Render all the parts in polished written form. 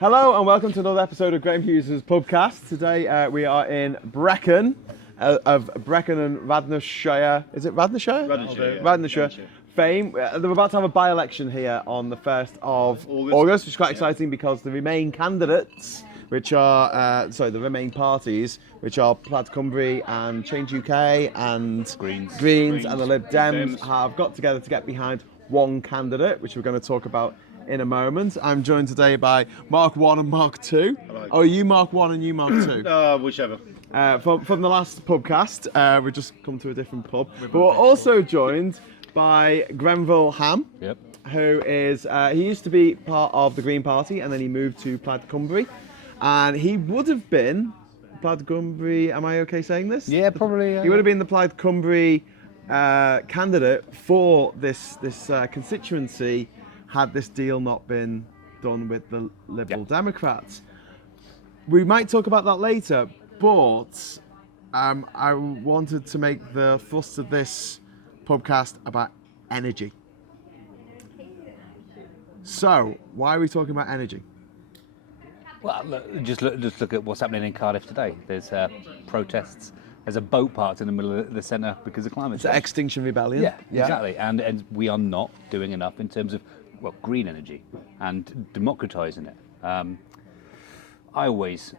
Hello and welcome to another episode of Graham Hughes' PUBCAST. Today we are in Brecon, of Brecon and Radnorshire. Is it Radnorshire? Radnorshire. Fame. They're about to have a by-election here on the 1st of August, which is quite exciting because the Remain candidates, which are, the Remain parties, which are Plaid Cymru and Change UK and Greens and the Lib Dems, have got together to get behind one candidate, which we're going to talk about in a moment. I'm joined today by Mark 1 and Mark 2. Hello. Oh, are you Mark 1 and you Mark 2? Whichever. From the last PUBCAST, we've just come to a different pub. But we're also joined by Gran Ham, who is, he used to be part of the Green Party and then he moved to Plaid Cymru. And he would have been, Plaid Cymru, am I okay saying this? Yeah, probably. He would have been the Plaid Cymru candidate for this constituency had this deal not been done with the Liberal Democrats. We might talk about that later, but I wanted to make the thrust of this podcast about energy. So, why are we talking about energy? Well, just look at what's happening in Cardiff today. There's protests. There's a boat parked in the middle of the centre because of climate change. It's Extinction Rebellion. Yeah, exactly. And we are not doing enough in terms of green energy and democratising it. I always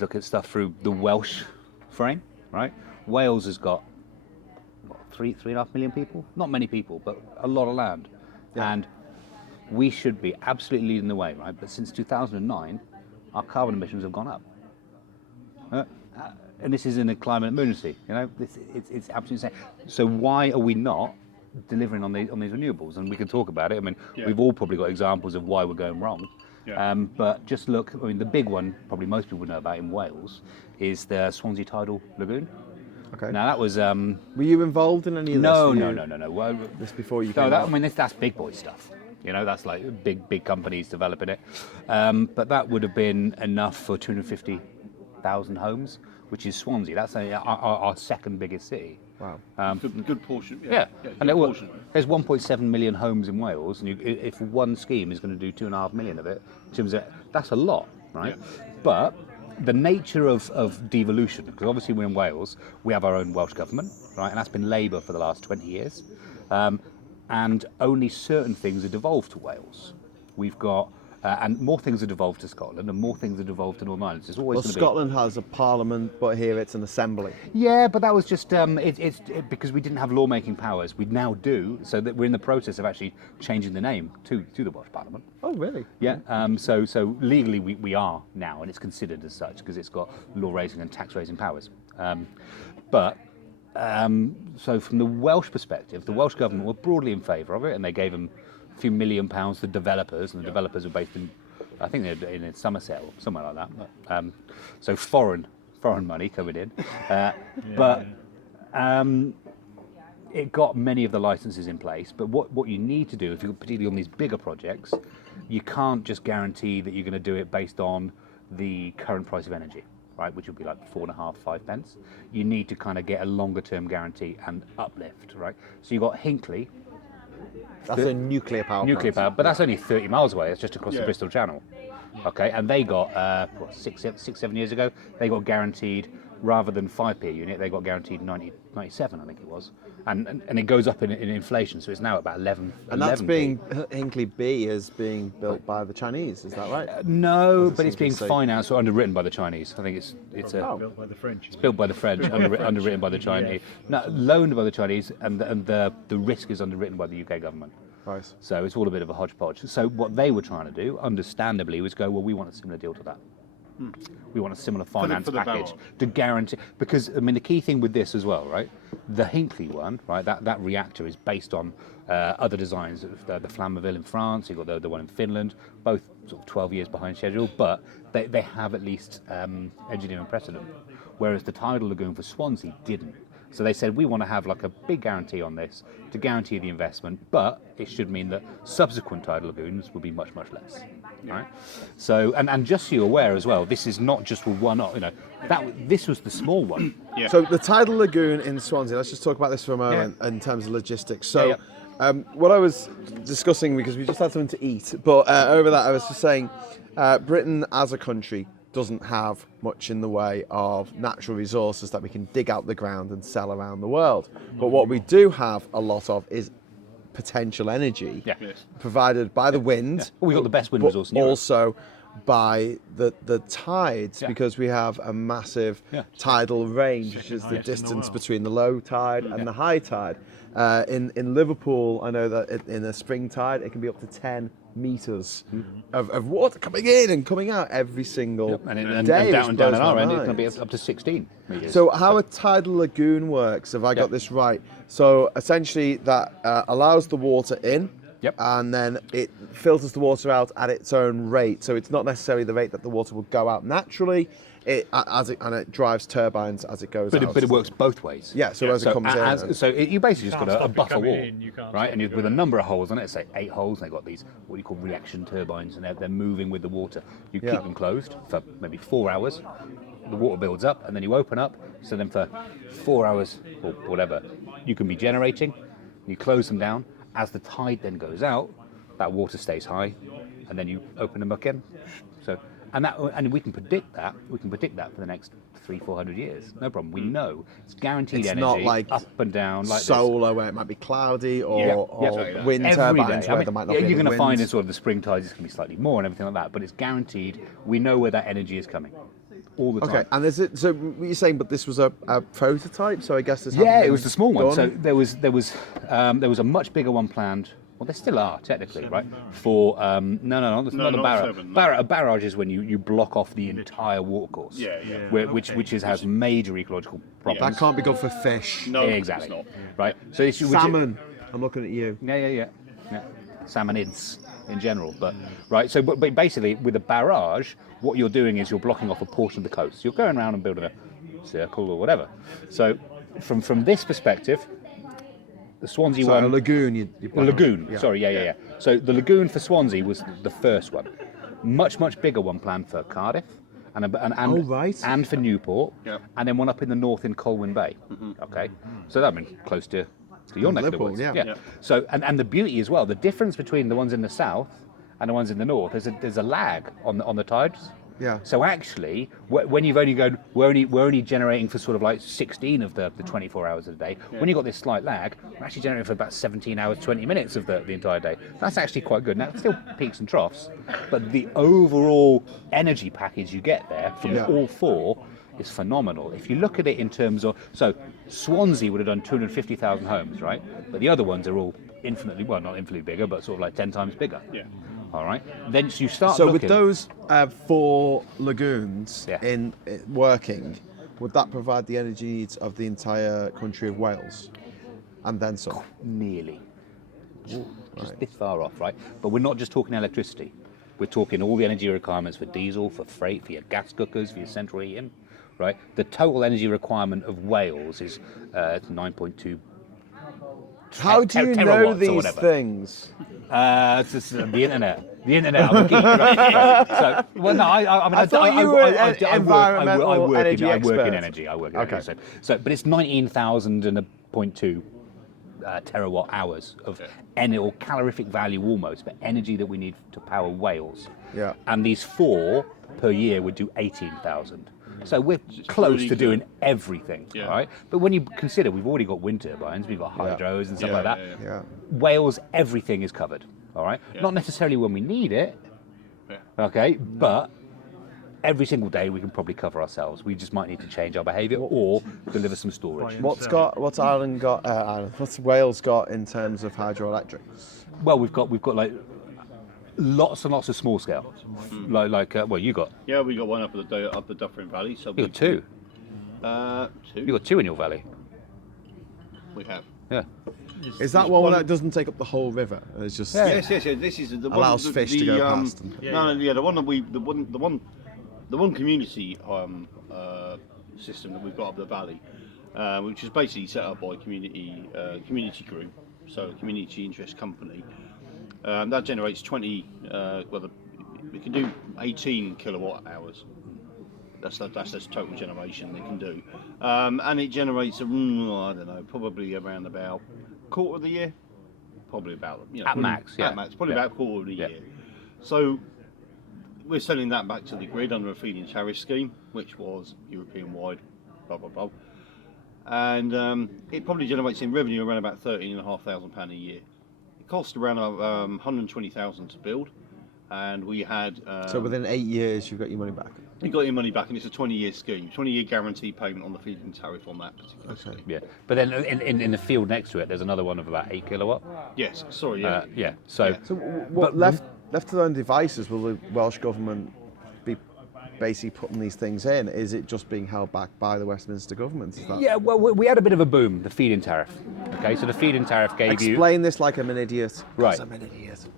look at stuff through the Welsh frame, right? Wales has got 3.5 million people. Not many people, but a lot of land, and we should be absolutely leading the way, right? But since 2009, our carbon emissions have gone up. And this is in a climate emergency, you know. It's absolutely insane. So why are we not delivering on these renewables? And we can talk about it. I mean, we've all probably got examples of why we're going wrong. But just look. I mean, the big one, probably most people know about in Wales, is the Swansea Tidal Lagoon. Okay. Now that was. Were you involved in any of this? No. Well, this before you. No, I mean that's big boy stuff. You know, that's like big companies developing it. But that would have been enough for 250,000 homes, which is Swansea. That's our second biggest city. Wow. Good portion. And there's 1.7 million homes in Wales, and if one scheme is going to do 2.5 million of it, that's a lot, right? Yeah. But the nature of devolution, because obviously we're in Wales, we have our own Welsh government, right? And that's been Labour for the last 20 years. And only certain things are devolved to Wales. We've got, and more things are devolved to Scotland, and more things are devolved to Northern Ireland. It's always Scotland has a parliament, but here it's an assembly. Yeah, but that was just it's because we didn't have lawmaking powers. We now do, so that we're in the process of actually changing the name to the Welsh Parliament. Oh, really? Yeah. So legally we are now, and it's considered as such because it's got law raising and tax raising powers. So from the Welsh perspective, the Welsh government were broadly in favour of it, and they gave them a few £1 million to developers, and the developers are based in, I think they're in Somerset or somewhere like that. So foreign money coming in, it got many of the licences in place. But what you need to do, if you're particularly on these bigger projects, you can't just guarantee that you're going to do it based on the current price of energy, right, which would be like 4.5-5 pence. You need to kind of get a longer term guarantee and uplift, right? So you've got Hinkley. That's a nuclear power plant. But that's only 30 miles away. It's just across the Bristol Channel. Okay, and they got 6-7 years ago, they got guaranteed, rather than 5p a unit, they got guaranteed 97, I think it was, and it goes up in inflation, so it's now about 11. And that's Hinkley B is being built by the Chinese, is that right? No, but it's being financed or underwritten by the Chinese. I think it's built by the French. It's built by the French, underwritten by the Chinese, loaned by the Chinese, and the risk is underwritten by the UK government. Right. So it's all a bit of a hodgepodge. So what they were trying to do, understandably, was go, well, we want a similar deal to that. We want a similar finance package to guarantee, because I mean the key thing with this as well, right? The Hinkley one, right? That reactor is based on other designs of the Flamanville in France. You've got the one in Finland, both sort of 12 years behind schedule, but they have at least engineering precedent. Whereas the Tidal Lagoon for Swansea didn't. So they said, we want to have like a big guarantee on this to guarantee the investment, but it should mean that subsequent tidal lagoons will be much, much less. Right? So, and just so you're aware as well, this is not just for one, you know, this was the small one. So the tidal lagoon in Swansea, let's just talk about this for a moment in terms of logistics. So What I was discussing, because we just had something to eat, but over that I was just saying, Britain as a country doesn't have much in the way of natural resources that we can dig out the ground and sell around the world. But what we do have a lot of is potential energy provided by the wind. Yeah. Well, we've got the best wind but resource in Europe. also by the tides, because we have a massive tidal range, which is the distance between the low tide and the high tide. In Liverpool, I know that in the spring tide, it can be up to 10 metres of water coming in and coming out every single and day. down which at blows our my end, it mind. can be up to 16 metres. So how a tidal lagoon works, have I got this right? So essentially that allows the water in, and then it filters the water out at its own rate. So it's not necessarily the rate that the water will go out naturally. And it drives turbines as it goes out. But it works both ways. Yeah, so as it comes in. You basically just got a buffer wall, right? And stop it with a number of holes on it, say 8 holes, and they've got these what you call reaction turbines, and they're moving with the water. You keep them closed for maybe 4 hours. The water builds up, and then you open up. So then for 4 hours or whatever, you can be generating. You close them down. As the tide then goes out, that water stays high, and then you open them again. So. And we can predict that. We can predict that for the next 300-400 years. No problem. We know it's guaranteed energy. Not like up and down like solar, where it might be cloudy, or wind every turbines day. where there might not be You're going to wind. find in sort of the spring tides it's going to be slightly more and everything like that. But it's guaranteed. We know where that energy is coming all the time. Okay, and is it? So what you're saying? But this was a prototype. So I guess this. It was the small one. done? So there was a much bigger one planned. Well, there still are technically, right? For not a barrage. 7, A barrage is when you block off the entire watercourse. Which has major ecological problems. That can't be good for fish. No, exactly. it's not. Right. So Salmon. I'm looking at you. Yeah. Salmonids in general, but basically with a barrage, what you're doing is you're blocking off a portion of the coast. You're going around and building a circle or whatever. So from this perspective. The Swansea one. A lagoon. The lagoon. Sorry, yeah. So the lagoon for Swansea was the first one. Much bigger one planned for Cardiff, and for Newport, and then one up in the north in Colwyn Bay. Okay, so that meant close to your neck of the woods. Yeah. So and the beauty as well, the difference between the ones in the south and the ones in the north, there's a lag on the tides. Yeah. So actually, when you've only gone, we're only generating for sort of like 16 of the 24 hours of the day. When you've got this slight lag, we're actually generating for about 17 hours, 20 minutes of the entire day. That's actually quite good. Now, it's still peaks and troughs, but the overall energy package you get there from all four is phenomenal. If you look at it in terms of, so Swansea would have done 250,000 homes, right? But the other ones are all not infinitely bigger, but sort of like 10 times bigger. Yeah. All right. Then you start. So looking, with those 4 lagoons in working, would that provide the energy needs of the entire country of Wales, and then some? Nearly. Just this far off, right? But we're not just talking electricity. We're talking all the energy requirements for diesel, for freight, for your gas cookers, for your central heating, right? The total energy requirement of Wales is 9.2. How do you know these things? It's just the internet. The internet. I'm a geek, right? So, well, no, I thought you were an environmental energy I work in expert. energy. So, but it's 19,000.2 terawatt hours of or calorific value almost, but energy that we need to power Wales. Yeah. And these 4 per year would do 18,000. So we're close to doing everything, right? But when you consider we've already got wind turbines, we've got hydros and stuff like that. Wales, everything is covered, all right? Not necessarily when we need it, okay? But every single day we can probably cover ourselves. We just might need to change our behaviour or deliver some storage. What's Wales got in terms of hydroelectrics? Well, we've got like lots and lots of small scale, you got. Yeah, we got one up the Dufferin Valley. So You got 2. 2. You got 2 in your valley. We have. Yeah. Is that one that doesn't take up the whole river? It's just Yes. This is the allows one, fish to go past. The one community system that we've got up the valley, which is basically set up by community group, so community interest company. That generates 20. We can do 18 kilowatt hours. That's the total generation they can do, and it generates I don't know, probably around about a quarter of the year. probably about At max, yeah. At max, probably Yeah. about a quarter of the Yeah. year. So we're selling that back to the grid under a feed-in tariff scheme, which was European-wide, blah blah blah, and it probably generates in revenue around about £13,500 a year. It cost around 120,000 to build, and we had. So within 8 years, you've got your money back. You got your money back, and it's a 20-year scheme, 20-year guarantee payment on the feed-in tariff on that particular scheme. Yeah, but then in the field next to it, there's another one of about 8 kilowatt. Yes, sorry, yeah. Yeah. So, So what left to their own devices, will the Welsh government be basically putting these things in? Is it just being held back by the Westminster government? Is that... yeah, well, we had a bit of a boom, the feed-in tariff. Okay, so the feed-in tariff gave you. Explain this like I'm an idiot. Right. 'Cause I'm an idiot.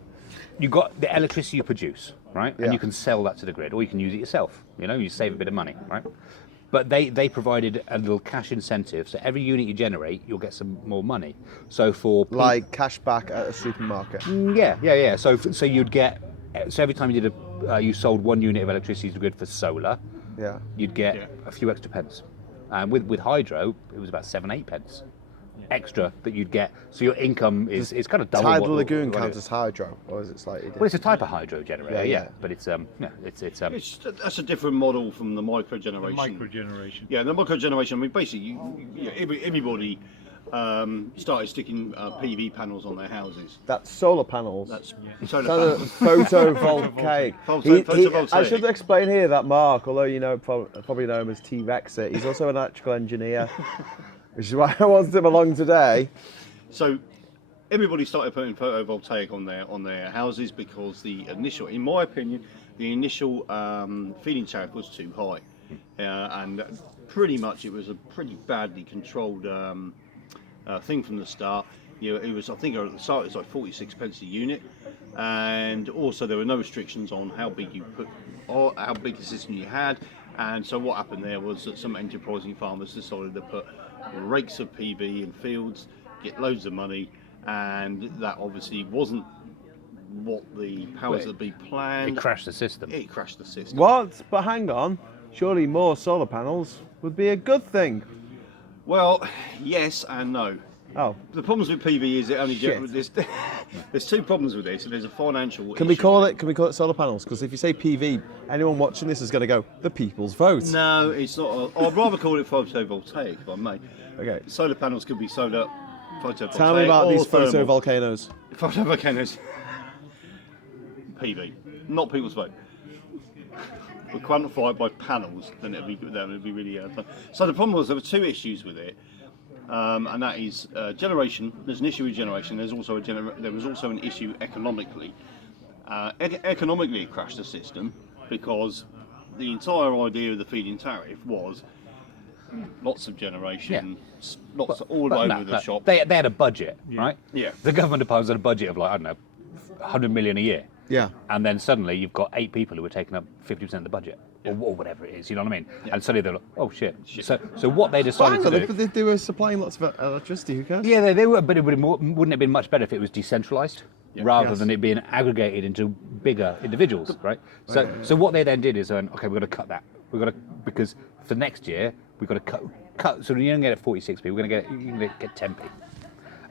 You got the electricity you produce, right? Yeah. And you can sell that to the grid, or you can use it yourself. You save a bit of money, right? But they provided a little cash incentive, so every unit you generate, you'll get some more money. So for Like cash back at a supermarket. yeah. So you'd get every time you did you sold 1 unit of electricity to the grid for solar, Yeah. you'd get a few extra pence. And with hydro, it was about 7-8 pence extra that you'd get. So your income is kind of double. Tidal Lagoon counts as hydro, or is it slightly different? Well, it's a type of hydro generator, Yeah. but it's That's a different model from the micro generation. Yeah, the micro generation. I mean, basically, everybody started sticking PV panels on their houses. That's solar panels. That's So solar the panels. photovoltaic. Photovoltaic. I should explain here that Mark, although probably know him as T-Rexit, he's also an electrical engineer, which is why I wanted him along today. So everybody started putting photovoltaic on their houses because in my opinion, the initial feed-in tariff was too high, and pretty much it was a pretty badly controlled thing from the start. It was, I think at the start it was like 46 pence a unit, and also there were no restrictions on how big a system you had. And so what happened there was that some enterprising farmers decided to put rakes of PV in fields, get loads of money, and that obviously wasn't what the powers that be planned. it crashed the system. It crashed the system. What? But hang on. Surely more solar panels would be a good thing. Well, yes and no. Oh. The problems with PV is it only Shit. there's 2 problems with this. There's a financial Can we issue. call it solar panels? Because if you say PV, anyone watching this is going to go, the people's vote. No, it's not. I'd rather call it photovoltaic, if I may. Okay. Solar panels could be solar photovoltaic. Tell me about or these thermal. photovolcanoes. Photovolcanoes. PV, not people's vote. We quantify it by panels, then it'd be really fun. So the problem was there were 2 issues with it, and that is generation. There's an issue with generation. There was also an issue economically. Economically, it crashed the system because the entire idea of the feed-in tariff was lots of generation, lots all over the shop. They had a budget, right? Yeah. The government department had a budget of like, I don't know, 100 million a year. Yeah. And then suddenly you've got 8 people who are taking up 50% of the budget, or whatever it is. You know what I mean? Yeah. And suddenly they're like, oh shit. So what they decided to do? They were supplying lots of electricity. Who cares? Yeah, they were, but wouldn't it have been much better if it was decentralised rather Yes. than it being aggregated into bigger individuals, right? So what they then did is, okay, we've got to cut that. Because for next year we've got to cut. So you're going to get 46p. You're going to get 10p.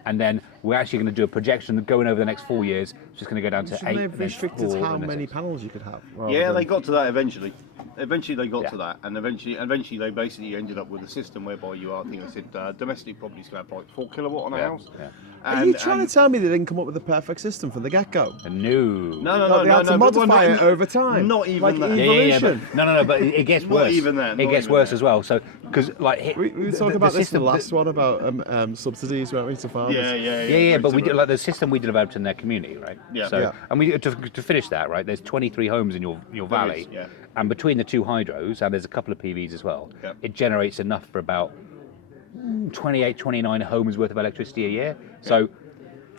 And then we're actually going to do a projection going over the next 4 years. It's just going to go down to 8. Shouldn't they have and then restricted 4, how and then many 6. panels you could have? Yeah, they got to that eventually. Eventually they got Yeah. to that, and eventually they basically ended up with a system whereby I think I said domestic properties can have like 4 kilowatt on a house. Yeah. Are you trying to tell me they didn't come up with the perfect system from the get-go? No, They had to modify but it over time. Not even like that. evolution. But, no, but it gets Not worse. even that, It not gets even worse that. as well. So, because like We were talking about this in the last one about subsidies, weren't we, to farmers? Yeah, but we did like the system we developed in their community, right? Yeah. So, Yeah. and we to finish that, right? There's 23 homes in your valley, yeah. and between the 2 hydros, and there's a couple of PVs as well. Yeah. It generates enough for about 28, 29 homes worth of electricity a year. So,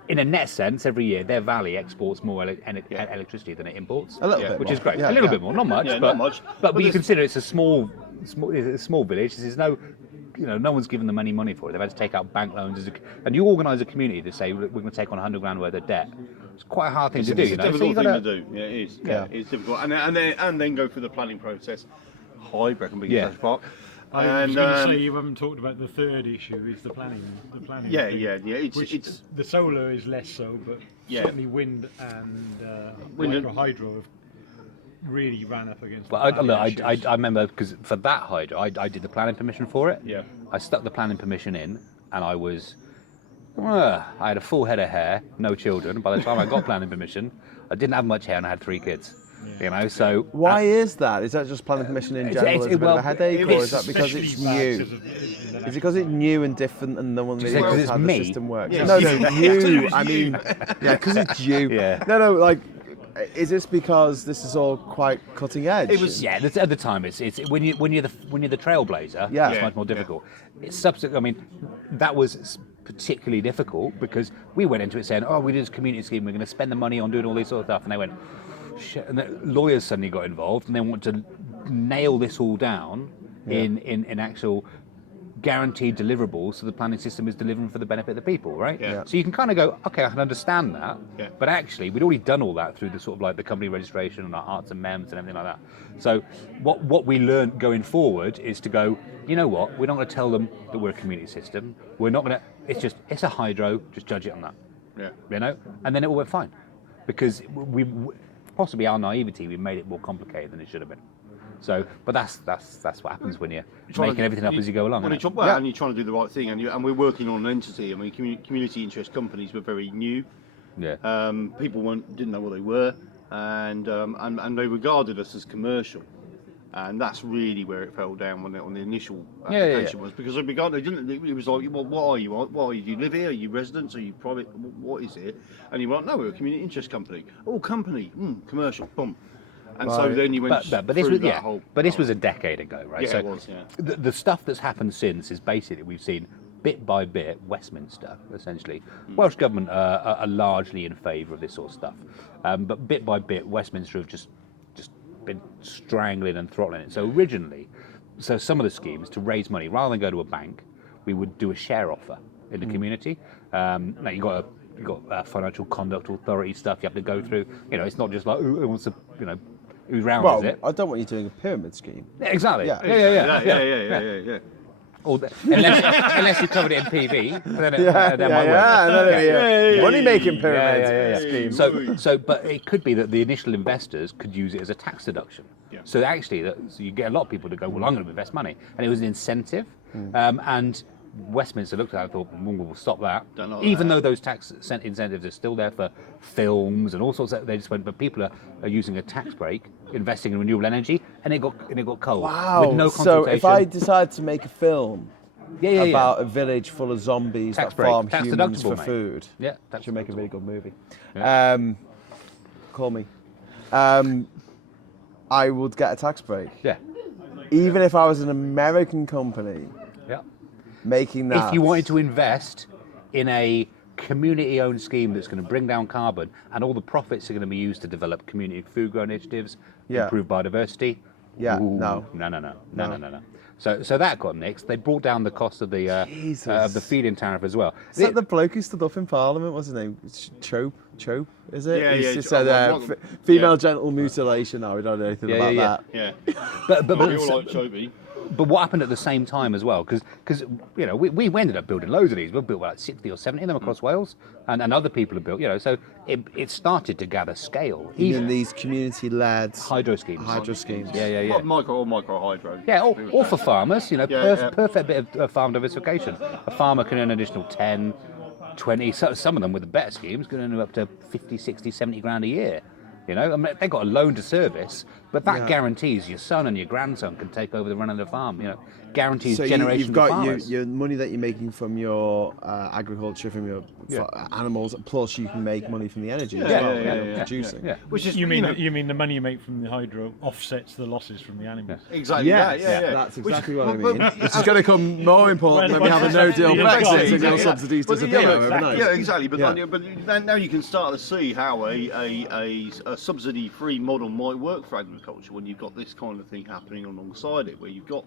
in a net sense, every year their valley exports more electricity than it imports, A little bit which more. is great. Yeah, a little yeah. bit more, not much, Yeah, but not much. But you there's- consider it's a small village. There's no. No one's given them any money for it. They've had to take out bank loans, and you organise a community to say we're going to take on 100 grand worth of debt. It's quite a hard thing to do. It's You a know, so difficult you thing gotta, to do. Yeah, it is. Yeah. It's difficult, and then go through the planning process. Hi, Brecon Big Yeah. Industrial Park. I was going to say you haven't talked about the third issue is the planning. Yeah, thing, yeah. It's the solar is less so, but certainly wind and hydro have really ran up against. Well, I remember because for that hydro, I did the planning permission for it. Yeah. I stuck the planning permission in, and I had a full head of hair, no children. By the time I got planning permission, I didn't have much hair, and I had 3 kids. Yeah. You know, so why is that? Is that just planning permission in general? Is a bit of a headache, or is that because it's new? Is it because it's new and different, and no one really knows how the system works? Yes. No, you. I mean, yeah, because it's you. Yeah. No, like. Is this because this is all quite cutting edge? It was, at the time. It's when you're the trailblazer. It's much more difficult. It's subsequent. I mean, that was particularly difficult because we went into it saying, "Oh, we do this community scheme. We're going to spend the money on doing all this sort of stuff," and they went, "Shit!" And the lawyers suddenly got involved, and they want to nail this all down in actual guaranteed deliverables, so the planning system is delivering for the benefit of the people, right? Yeah. So you can kind of go, okay, I can understand that, but actually we'd already done all that through the sort of like the company registration and our arts and mems and everything like that. So what we learned going forward is to go, you know what, we're not going to tell them that we're a community system. We're not going to. It's a hydro. Just judge it on that. Yeah. You know, and then it all went fine, because we possibly our naivety, we made it more complicated than it should have been. So, but that's what happens when you're making everything up as you go along. And you're trying to do the right thing, and we're working on an entity. I mean, community interest companies were very new. Yeah. People didn't know what they were, and they regarded us as commercial, and that's really where it fell down on the initial application was, because they didn't. It was like, well, what are you? What are you? Do you live here? Are you residents? Are you private? What is it? And you went, no, we're a community interest company. Oh, company, commercial, boom. And so then you went but this was whole... But this was a decade ago, right? Yeah, so it was, yeah. The stuff that's happened since is basically we've seen bit by bit Westminster, essentially. Welsh Government are largely in favour of this sort of stuff. But bit by bit, Westminster have just been strangling and throttling it. So originally, some of the schemes, to raise money, rather than go to a bank, we would do a share offer in the community. Now you've got financial conduct authority stuff you have to go through. You know, it's not just like, who wants to, whose round is it? I don't want you doing a pyramid scheme. Yeah, exactly. Yeah. Unless you covered it in PV, then it might work. Money making pyramid scheme. So, but it could be that the initial investors could use it as a tax deduction. Yeah. So actually, so you get a lot of people to go, well, I'm going to invest money, and it was an incentive, and Westminster looked at it and thought, we'll stop that. Even though those tax incentives are still there for films and all sorts of, they just went, but people are using a tax break, investing in renewable energy, and it got cold. Wow. With no so consultation. if I decide to make a film about a village full of zombies tax that break, farm tax humans deductible, for mate. food, that should make a really good movie. Yeah. Call me. I would get a tax break. Yeah. Even if I was an American company. Yeah. Making that. If you wanted to invest in a community-owned scheme that's going to bring down carbon, and all the profits are going to be used to develop community food grow initiatives, improve biodiversity. Yeah. No. So that got nixed. They brought down the cost of the feed-in tariff as well. Is that the bloke who stood up in Parliament? What's his name? Chope, is it? Yeah, He's just said female genital mutilation. No, we don't know anything about that. Yeah. But we all like Chobe. But what happened at the same time as well? Because we ended up building loads of these. We built like 60 or 70 of them across Wales, and other people have built. So it started to gather scale. Even these community-led hydro schemes. Yeah. Micro hydro. Yeah, or for farmers. Perfect bit of farm diversification. A farmer can earn an additional 10, 20. Some of them with the better schemes can earn up to 50, 60, 70 grand a year. I mean, they've got a loan to service, but that guarantees your son and your grandson can take over the run of the farm. Guarantees generations you've got of farmers. your money that you're making from your agriculture, from your animals, plus you can make money from the energy as well, producing. Yeah. Which is you mean the money you make from the hydro offsets the losses from the animals? Exactly. Yeah. That's exactly what I mean. Which is going to come more important when we have a no-deal Brexit and your subsidies disappear overnight. Yeah, exactly. But now you can start to see how a subsidy-free model might work for agriculture when you've got this kind of thing happening alongside it, where you've got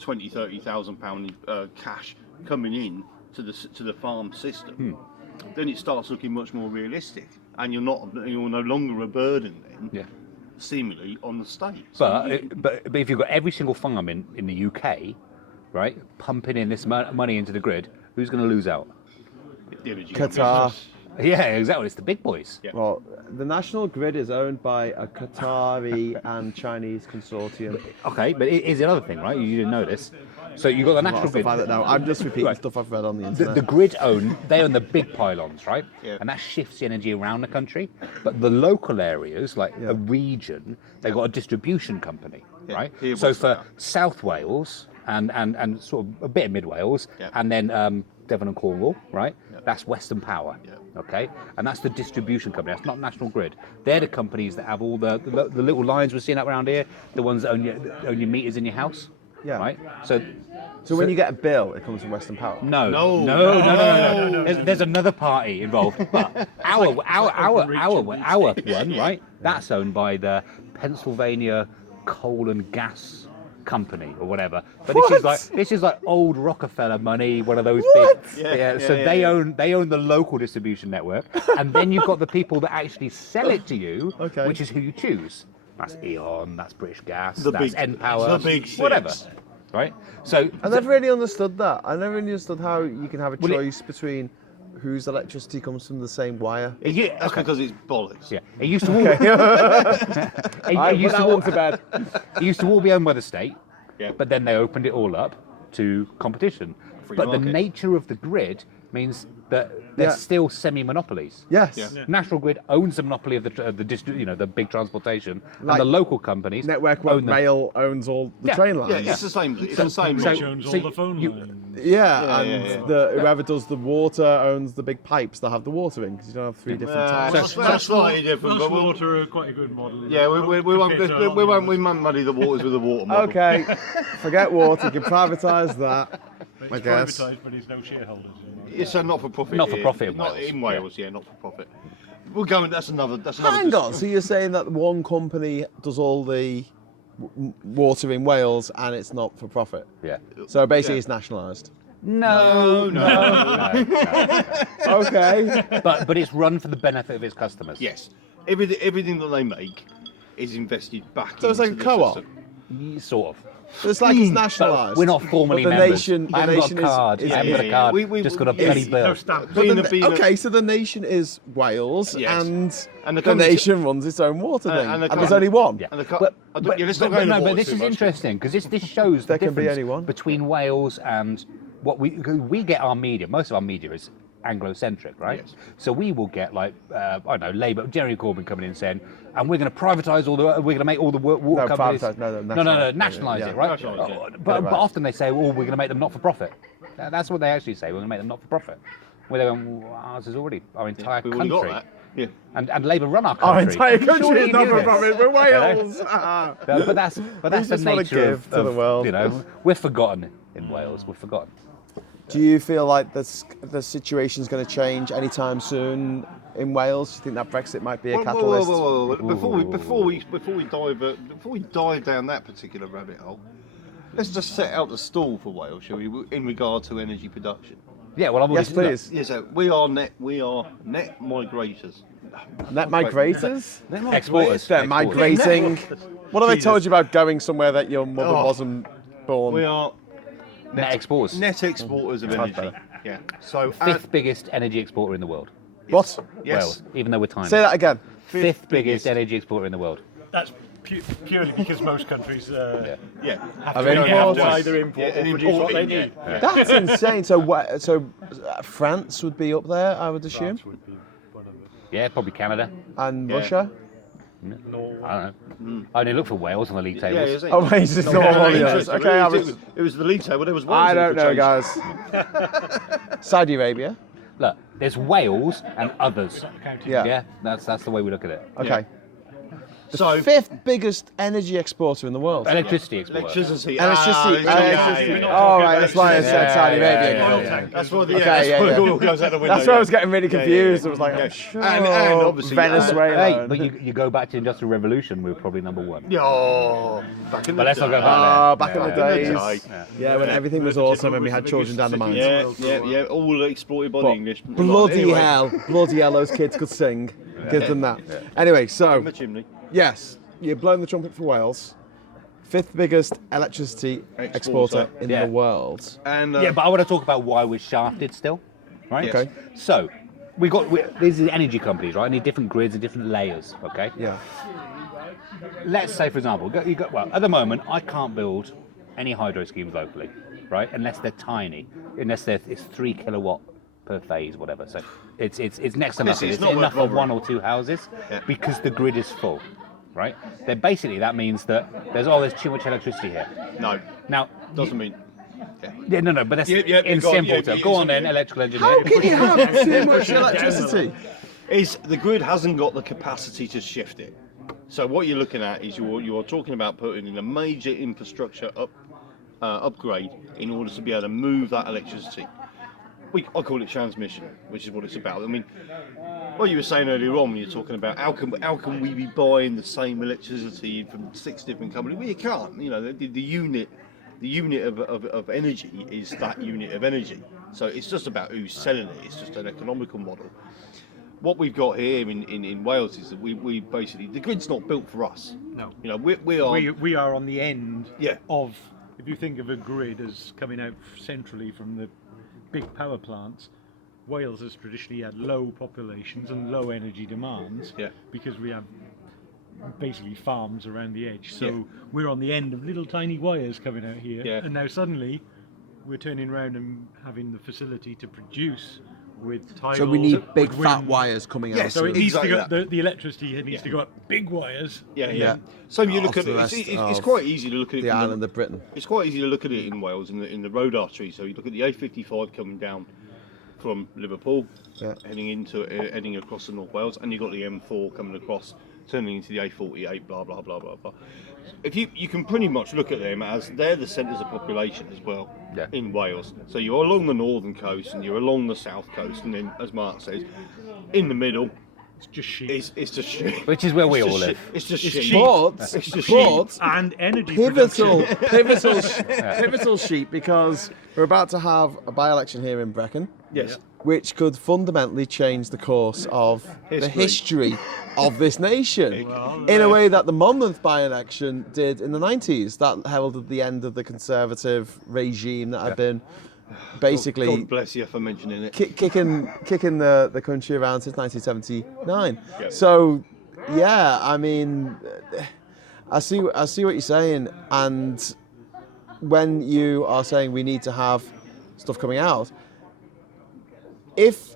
£20,000-30,000 cash coming in to the farm system. Then it starts looking much more realistic, and you're no longer a burden then. seemingly on the state. But if you've got every single farm in the UK, right, pumping in this money into the grid, who's going to lose out? The energy Qatar. companies. Yeah, exactly. It's the big boys. Yeah. Well, the national grid is owned by a Qatari and Chinese consortium. Okay, but here's the other thing, right? You didn't know this. So you've got the national grid. I'm just repeating Right. stuff I've read on the The internet. grid they own the big pylons, right? Yeah. And that shifts the energy around the country. But the local areas, like a region, they've got a distribution company, Yeah. right? Here So was for that. South Wales and sort of a bit of Mid Wales, Yeah. and then Devon and Cornwall, right? That's Western Power, Yeah. okay? And that's the distribution company. That's not National Grid. They're the companies that have all the little lines we're seeing up around here, the ones that own your meters in your house, Yeah. right? So So when you get a bill, it comes from Western Power. No. No. There's another party involved, but our one, right? That's owned by the Pennsylvania Coal and Gas Company or whatever. But this is like old Rockefeller money, one of those big. So they own the local distribution network, and then you've got the people that actually sell it to you, Okay. which is who you choose. That's Eon, that's British Gas, The that's big- Npower, the big six. whatever. Right? So I never really understood that. I never really understood how you can have a Well, it- choice between whose electricity comes from the same wire. That's because it's bollocks. Yeah, it used to all. it used to all, bed. it used to all be owned by the state, Yeah. but then they opened it all up to competition. Free But the market. nature of the grid means that they're Yeah. still semi-monopolies. Yes. Yeah. National Grid owns the monopoly of the big transportation, Like and the local companies Network own them. Rail owns all the Yeah. train Yeah, lines. it's the same. It's the same. so- Which owns so all the phone you- lines. Yeah, and yeah. whoever does the water owns the big pipes that have the water in, because you don't have three different types. That's slightly different, Welsh but we'll, water are quite a good model. yeah, we won't compared to a lot we of won't muddy the waters with the water model. Okay, forget water, you can privatise that, But I it's guess. privatised, but it's no shareholders. It's a not-for-profit. Not-for-profit in Not Wales, in Wales, yeah, not-for-profit. We're going. That's another. Hang on, so you're saying that one company does all the water in Wales and it's not for profit? Yeah. So basically Yeah. it's nationalised? No. Okay. But it's run for the benefit of its customers. Yes, everything that they make is invested back. So it's into like a the co-op? system. Sort of. So it's like it's But nationalised. we're not formally But the members. nation- I the haven't got a nation is- card. is- I haven't got a yeah, card. we- just got a is- bloody bill. No stamp. But Being the- a- being a- okay, so the nation is Wales, Yes. and And the the company- nation runs its own water And- thing, and and, the there's com- only one. Yeah. And the But let's not go into no, water but this too is much. interesting because this shows There the can be difference anyone. between Wales and what we get our media. Most of our media is Anglo-centric, right? Yes. So we will get like I don't know, Labour, Jeremy Corbyn coming in saying, and we're going to privatise we're going to make all the water No, companies. privatise, no, nationalise yeah. it, right? Nationalise it. But right. often they say, well, we're going to make them not for profit. That's what they actually say. We're going to make them not for profit. Where they go, well, ours is already our entire We wouldn't country. got that. Yeah. And Labour run our Our country. entire country Surely is you not knew for this. profit. We're Wales. But that's the just wanna nature give to the world. You know, we're forgotten in Wales. We're forgotten. Do you feel like the situation's going to change anytime soon in Wales? Do you think that Brexit might be a catalyst? Whoa. Before we dive down that particular rabbit hole, let's just set out the stall for Wales, shall we? In regard to energy production. Yeah, well, I'm Yes, please. Yeah, so we are net migrators. Net migrators? Exporters. They're Exporters. migrating. What have I Jesus. told you about going somewhere that your mother Oh. wasn't born? We are Net exporters. net exporters of Sounds energy. better. Yeah. So Fifth biggest energy exporter in the world. What? yes. Wales, even though we're tiny. Say that again. Fifth biggest energy exporter in the world. That's purely because most countries Yeah. have, Are to, they have to importers? either import Yeah, or produce what they importing, need. yeah. That's insane. So France would be up there, I would assume, France would be one of them. Yeah, probably Canada. and Yeah. Russia. Norway. I don't know. I only look for Wales on the league Yeah, tables. it's Oh, wait, it's not all the others. interesting. Okay, It was the lead table. There was one. I thing don't for know, change. guys. Saudi Arabia. Look, there's Wales and others. County. Yeah. Yeah, that's the way we look at it. Okay. The So fifth biggest energy exporter in the world. Electricity exporter. electricity. Electricity. Yeah. Oh, right, that's why I said Yeah, Saudi yeah, Arabia. yeah, Yeah, yeah. yeah. That's why the Okay, that's yeah, why yeah. it all goes out the window. That's why I was yeah. getting really Yeah, yeah, confused. yeah. I was like, Yeah. I'm sure. And obviously, Venezuela. Hey, but you go back to the Industrial Revolution, we were probably number one. Yeah, oh, back in the But let's not go day. back Ah, back in the Yeah, days. yeah. Yeah, when everything was awesome and we had children down the mines. Yeah, all exploited by the But English. bloody Anyway, hell, those kids could sing. Give them that. Anyway, so from the chimney. yes, you're blowing the trumpet for Wales. 5th biggest electricity exporter in the world. And but I want to talk about why we're shafted still, right? Okay. So, these are energy companies, right? I need different grids and different layers, okay? Yeah. Let's say, for example, at the moment, I can't build any hydro schemes locally, right? Unless they're tiny, it's 3 kilowatt per phase, whatever. So it's next to nothing. It's enough for 1 or 2 houses because the grid is full, right? Then basically that means that there's too much electricity here. No. Now doesn't mean. Yeah, no, but that's in simple terms. Go on then, electrical engineer. How can you have too much electricity? Is the grid hasn't got the capacity to shift it. So what you're looking at is you're talking about putting in a major infrastructure upgrade in order to be able to move that electricity. I call it transmission, which is what it's about. I mean, what you were saying earlier on when you're talking about how can we be buying the same electricity from 6 different companies? Well, you can't. You know, the unit of energy is that unit of energy. So it's just about who's selling it. It's just an economical model. What we've got here in Wales is that we basically, the grid's not built for us. No. You know, we are on the end Yeah. of, if you think of a grid as coming out centrally from the big power plants, Wales has traditionally had low populations and low energy demands because we have basically farms around the edge. So we're on the end of little tiny wires coming out here, and now suddenly we're turning around and having the facility to produce with tidal. So we need big with fat wind. wires coming out. So it needs exactly to go, the electricity needs to go up big wires. So you look Off at the it. rest It's of quite easy to look at it. the from island of Britain. It's quite easy to look at it in Wales in the road artery. So you look at the A55 coming down from Liverpool, heading across to North Wales, and you've got the M4 coming across, turning into the A48. Blah blah blah blah blah. If you can pretty much look at them as they're the centres of population as well in Wales. So you're along the northern coast and you're along the south coast, and then, as Mark says, in the middle, It's just sheep. it's just sheep. Which is where we all live. It's just It's sheep. sheep. But, It's just but And energy pivotal, production. pivotal sheep, because we're about to have a by-election here in Brecon, Yes. which could fundamentally change the course of the history of this nation in a way that the Monmouth by-election did in the 90s. That heralded the end of the Conservative regime that had been basically God bless you for mentioning it. kicking the country around since 1979. Yeah. So, yeah, I mean, I see what you're saying, and when you are saying we need to have stuff coming out, if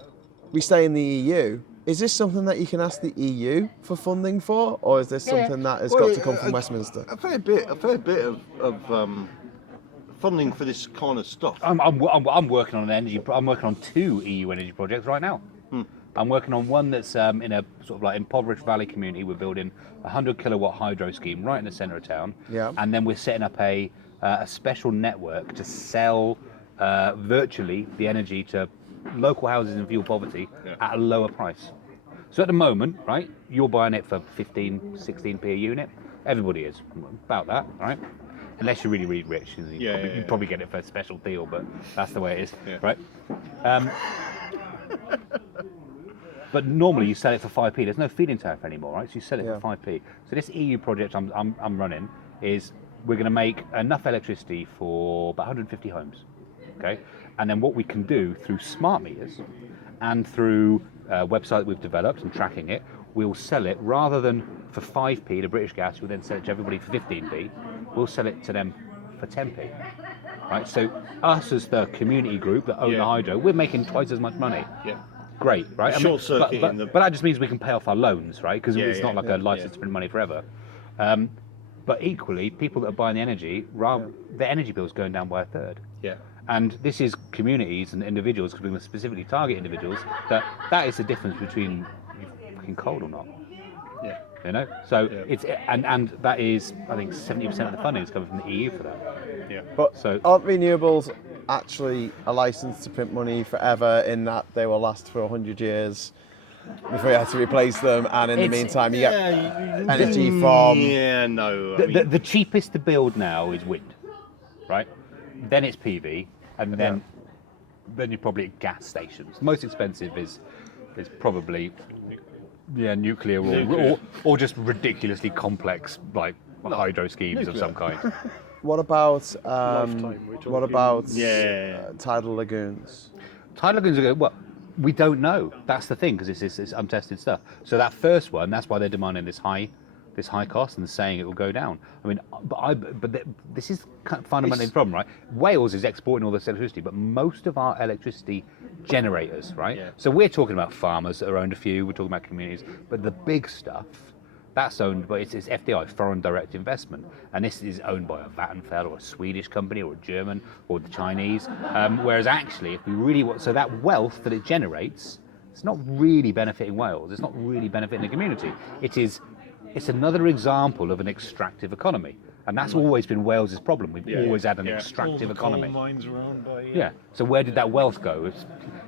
we stay in the EU, is this something that you can ask the EU for funding for, or is this something that has got to come from Westminster? A fair bit of funding for this kind of stuff. I'm working on I'm working on 2 EU energy projects right now. I'm working on one that's in a sort of like impoverished valley community. We're building a 100 kilowatt hydro scheme right in the centre of town. Yeah. And then we're setting up a special network to sell virtually the energy to local houses in fuel poverty at a lower price. So at the moment, right, you're buying it for 15, 16p a unit. Everybody is about that, right? Unless you're really, really rich, you probably get it for a special deal, but that's the way it is, right? But normally you sell it for 5p. There's no feed-in tariff anymore, right? So you sell it for 5p. So this EU project I'm running is we're going to make enough electricity for about 150 homes, okay? And then what we can do through smart meters and through a website that we've developed and tracking it, we'll sell it rather than for 5p to British Gas, we'll then sell it to everybody for 15p. We'll sell it to them for 10p. Right? So us as the community group that own the hydro, we're making twice as much money. Yeah. Great, right? Short circuit but that just means we can pay off our loans, right? Because it's not like a license to print money forever. But equally, people that are buying the energy, their energy bill's going down by a third. Yeah. And this is communities and individuals, because we're going to specifically target individuals, that is the difference between you fucking cold or not. Yeah. You know? So it's and that is, I think, 70% of the funding is coming from the EU for that. Yeah. But So- aren't renewables actually a license to print money forever, in that they will last for 100 years before you have to replace them, and in the meantime you get energy from... Yeah, no. The cheapest to build now is wind, right? Then it's PV, and then you're probably at gas stations. Most expensive is probably nuclear or just ridiculously complex hydro schemes of some kind. What about Yeah. tidal lagoons? Tidal lagoons are good. Well, we don't know. That's the thing, because it's untested stuff. So that first one, that's why they're demanding this high cost and saying it will go down. I mean, this is fundamentally the problem, right? Wales is exporting all this electricity, but most of our electricity generators, right? Yeah. So we're talking about farmers that are owned a few. We're talking about communities, but the big stuff. That's owned by it's FDI, foreign direct investment, and this is owned by a Vattenfall or a Swedish company or a German or the Chinese. Whereas actually, if we really want, so that wealth that it generates, it's not really benefiting Wales. It's not really benefiting the community. It's another example of an extractive economy, and that's always been Wales's problem. We've always had an extractive economy. Coal mines are owned by, Yeah. So where did that wealth go? It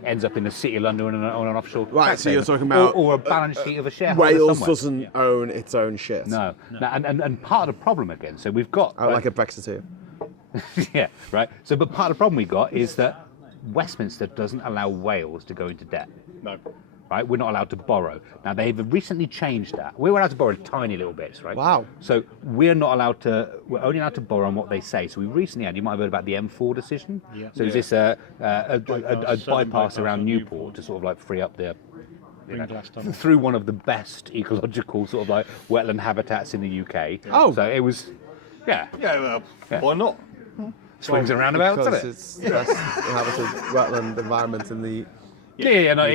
ends up in the city of London on an offshore. Right. tax So you're haven. talking about or a balance sheet of a shareholder Wales somewhere. doesn't own its own shit. No. And part of the problem again. So we've got Like a Brexiteer. yeah, right. So, but part of the problem we got is that Westminster doesn't allow Wales to go into debt. No. Right, we're not allowed to borrow. Now they've recently changed that. We were allowed to borrow tiny little bits, right? Wow. So we're not allowed to. We're only allowed to borrow on what they say. So we recently had. You might have heard about the M4 decision. Yeah. So is this a bypass around Newport to sort of like free up the Glass tunnel. through one of the best ecological sort of like wetland habitats in the UK. Oh. So it was, yeah, Yeah, well, why not? swings and roundabouts, Because doesn't it? it's less inhabited wetland environment in the. Yeah, no,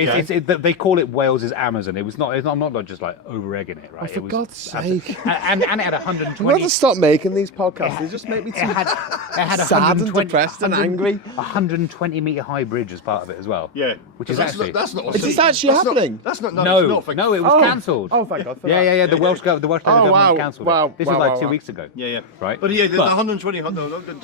they call it Wales's Amazon. It's not just like over egging it, right? Oh, for It was God's sake. And it had Do you 120. want to stop making these podcasts? They just make me too It had sad and 120 depressed and angry. 120 metre high bridge as part of it as well. Yeah. Which is That's actually not, that's not a Is this sea. actually That's not- happening? That's not. No, no, it's not. no, it was cancelled. Oh, thank God for Yeah, that. yeah. The Welsh government wow. cancelled Wow, it. This wow, was like wow, 2 wow. weeks ago. Yeah. Right. But yeah, the But- 120.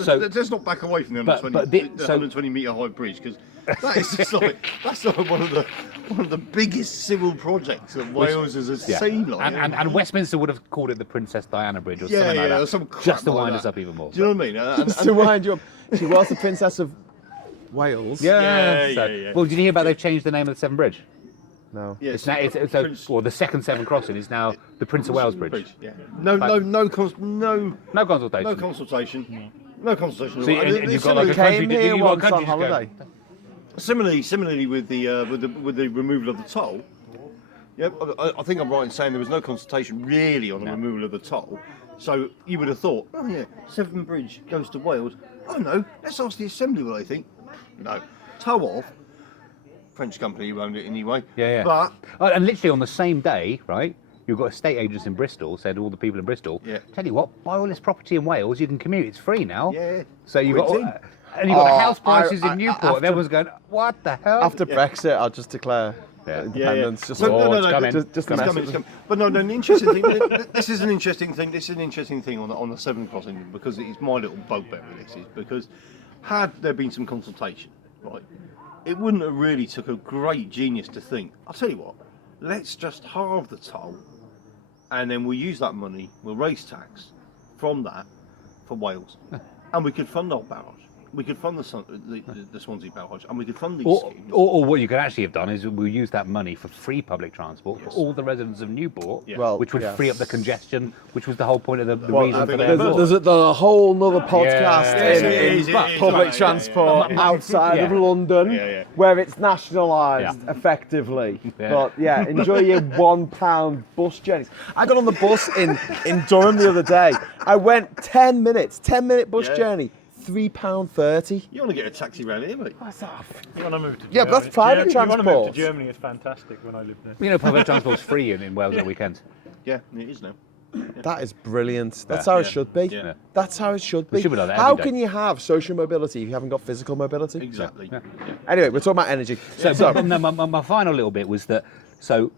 So- Let's not back away from the but 120. so- 120 metre high bridge, because that is just like that's like one of the biggest civil projects that Wales has seen. Like, And Westminster would have called it the Princess Diana Bridge or Yeah, something like yeah, that. some crap just to like wind that. us up even more. Do you know what I mean? Just to wind you up. She was the Princess of Wales. Yeah. Well, did you hear about they've changed the name of the Severn Bridge? No. Yeah, It's now, the second Severn crossing is now the Prince of Wales Bridge. Yeah. No consultation. No consultation. No consultation. No consultation. So, and you've got like a Came country. here You've got a once country on to go. holiday. Similarly with the removal of the toll. Yeah, I think I'm right in saying there was no consultation really on the removal of the toll. So you would have thought, oh yeah, Severn Bridge goes to Wales. Oh no, let's ask the Assembly what they think. No, tow off. French company who owned it anyway. Yeah. But And literally on the same day, right? You've got estate agents in Bristol said all the people in Bristol. Yeah. Tell you what, buy all this property in Wales. You can commute. It's free now. Yeah. So you've got. Quick thing. And you've got Oh, house prices I- in Newport. after- and everyone's going, what the hell? After Brexit, I'll just declare independence. Just So- it's coming. Just it's a message. coming. But no, an interesting thing. This is an interesting thing. This is an interesting thing on the Severn crossing, because it is my little bugbear with this. Is because had there been some consultation, right, it wouldn't have really took a great genius to think, I'll tell you what, let's just halve the toll, and then we'll use that money, we'll raise tax from that for Wales, and we could fund our barrage. We could fund the Swansea barrage, and we could fund these schemes. Or what you could actually have done is we'll use that money for free public transport for all the residents of Newport, Well, which would yes. free up the congestion, which was the whole point of the Well, reason for there's, their there's a whole nother podcast Yeah, in it is, public right, transport outside of London, Yeah. where it's nationalised effectively. Yeah. But yeah, enjoy your £1 bus journeys. I got on the bus in Durham the other day. I went 10 minute bus journey, £3.30. You want to get a taxi around here, mate? What's that? You want to move to Yeah, but that's Germany. private You want to move transport. to Germany, it's fantastic when I lived there. You know, public transport's free in Wales at weekends. Yeah, it is now. That is brilliant. That's how it should be. Yeah. That's how it should be. should be like that How every day. can you have social mobility if you haven't got physical mobility? Exactly. Yeah. Anyway, we're talking about energy. So, but no, my final little bit was that. So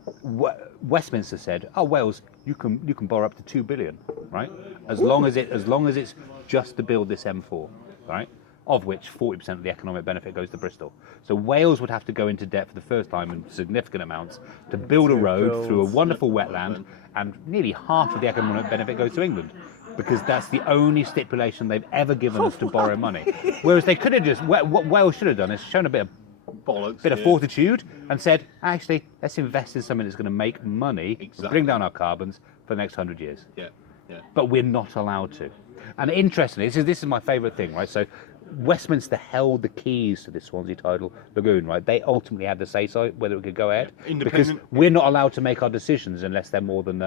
Westminster said, "Oh, Wales, you can borrow up to $2 billion, right? As long as it's just to build this M4, right? Of which 40% of the economic benefit goes to Bristol. So Wales would have to go into debt for the first time in significant amounts to build a road through a wonderful wetland, and nearly half of the economic benefit goes to England." Because that's the only stipulation they've ever given us to borrow money. Whereas they could have just, what Wales should have done is shown a bit of bollocks, bit of fortitude and said, actually, let's invest in something that's going to make money, Exactly. bring down our carbons for the next 100 years. Yeah, yeah. But we're not allowed to. And interestingly, this is my favourite thing, right? So Westminster held the keys to this Swansea Tidal Lagoon, right? They ultimately had the say-so whether it could go ahead. Yeah. Because we're not allowed to make our decisions unless they're more than...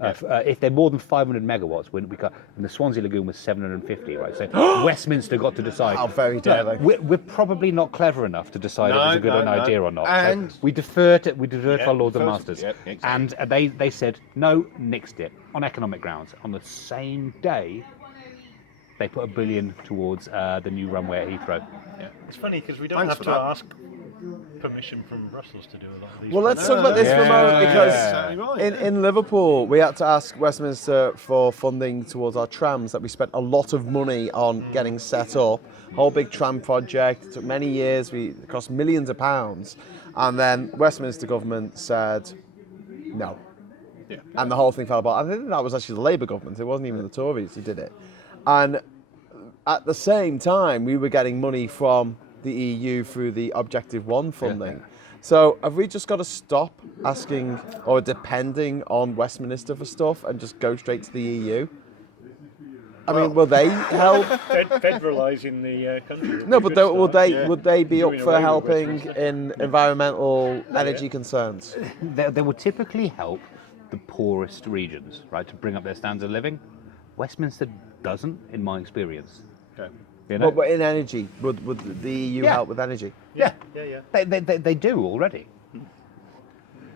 if they're more than 500 megawatts, we can't, and the Swansea Lagoon was 750, right? So Westminster got to decide. How very dare they. We're probably not clever enough to decide if it's a good idea or not. And so we defer to our lords and masters. Yeah, exactly. And they said, no, nixed it on economic grounds. On the same day, they put $1 billion towards the new runway at Heathrow. yeah. It's funny because we don't Thanks have for to that. ask permission from Brussels to do a lot of these. Well, let's projects. talk about this for a moment because Exactly right. in Liverpool we had to ask Westminster for funding towards our trams that we spent a lot of money on getting set up. Whole big tram project, it took many years, it cost millions of pounds, and then Westminster government said no. Yeah. And the whole thing fell apart. I think that was actually the Labour government, it wasn't even the Tories who did it. And at the same time, we were getting money from the EU through the Objective 1 funding. So have we just got to stop asking or depending on Westminster for stuff and just go straight to the EU? I mean, will they help? Federalising the country. No, but would they be up Doing for away with helping Westminster. in environmental energy concerns? They will typically help the poorest regions, right, to bring up their standard of living. Westminster doesn't, in my experience. Okay. You know? But in energy, would the EU Yeah. help with energy? Yeah, Yeah. They do already.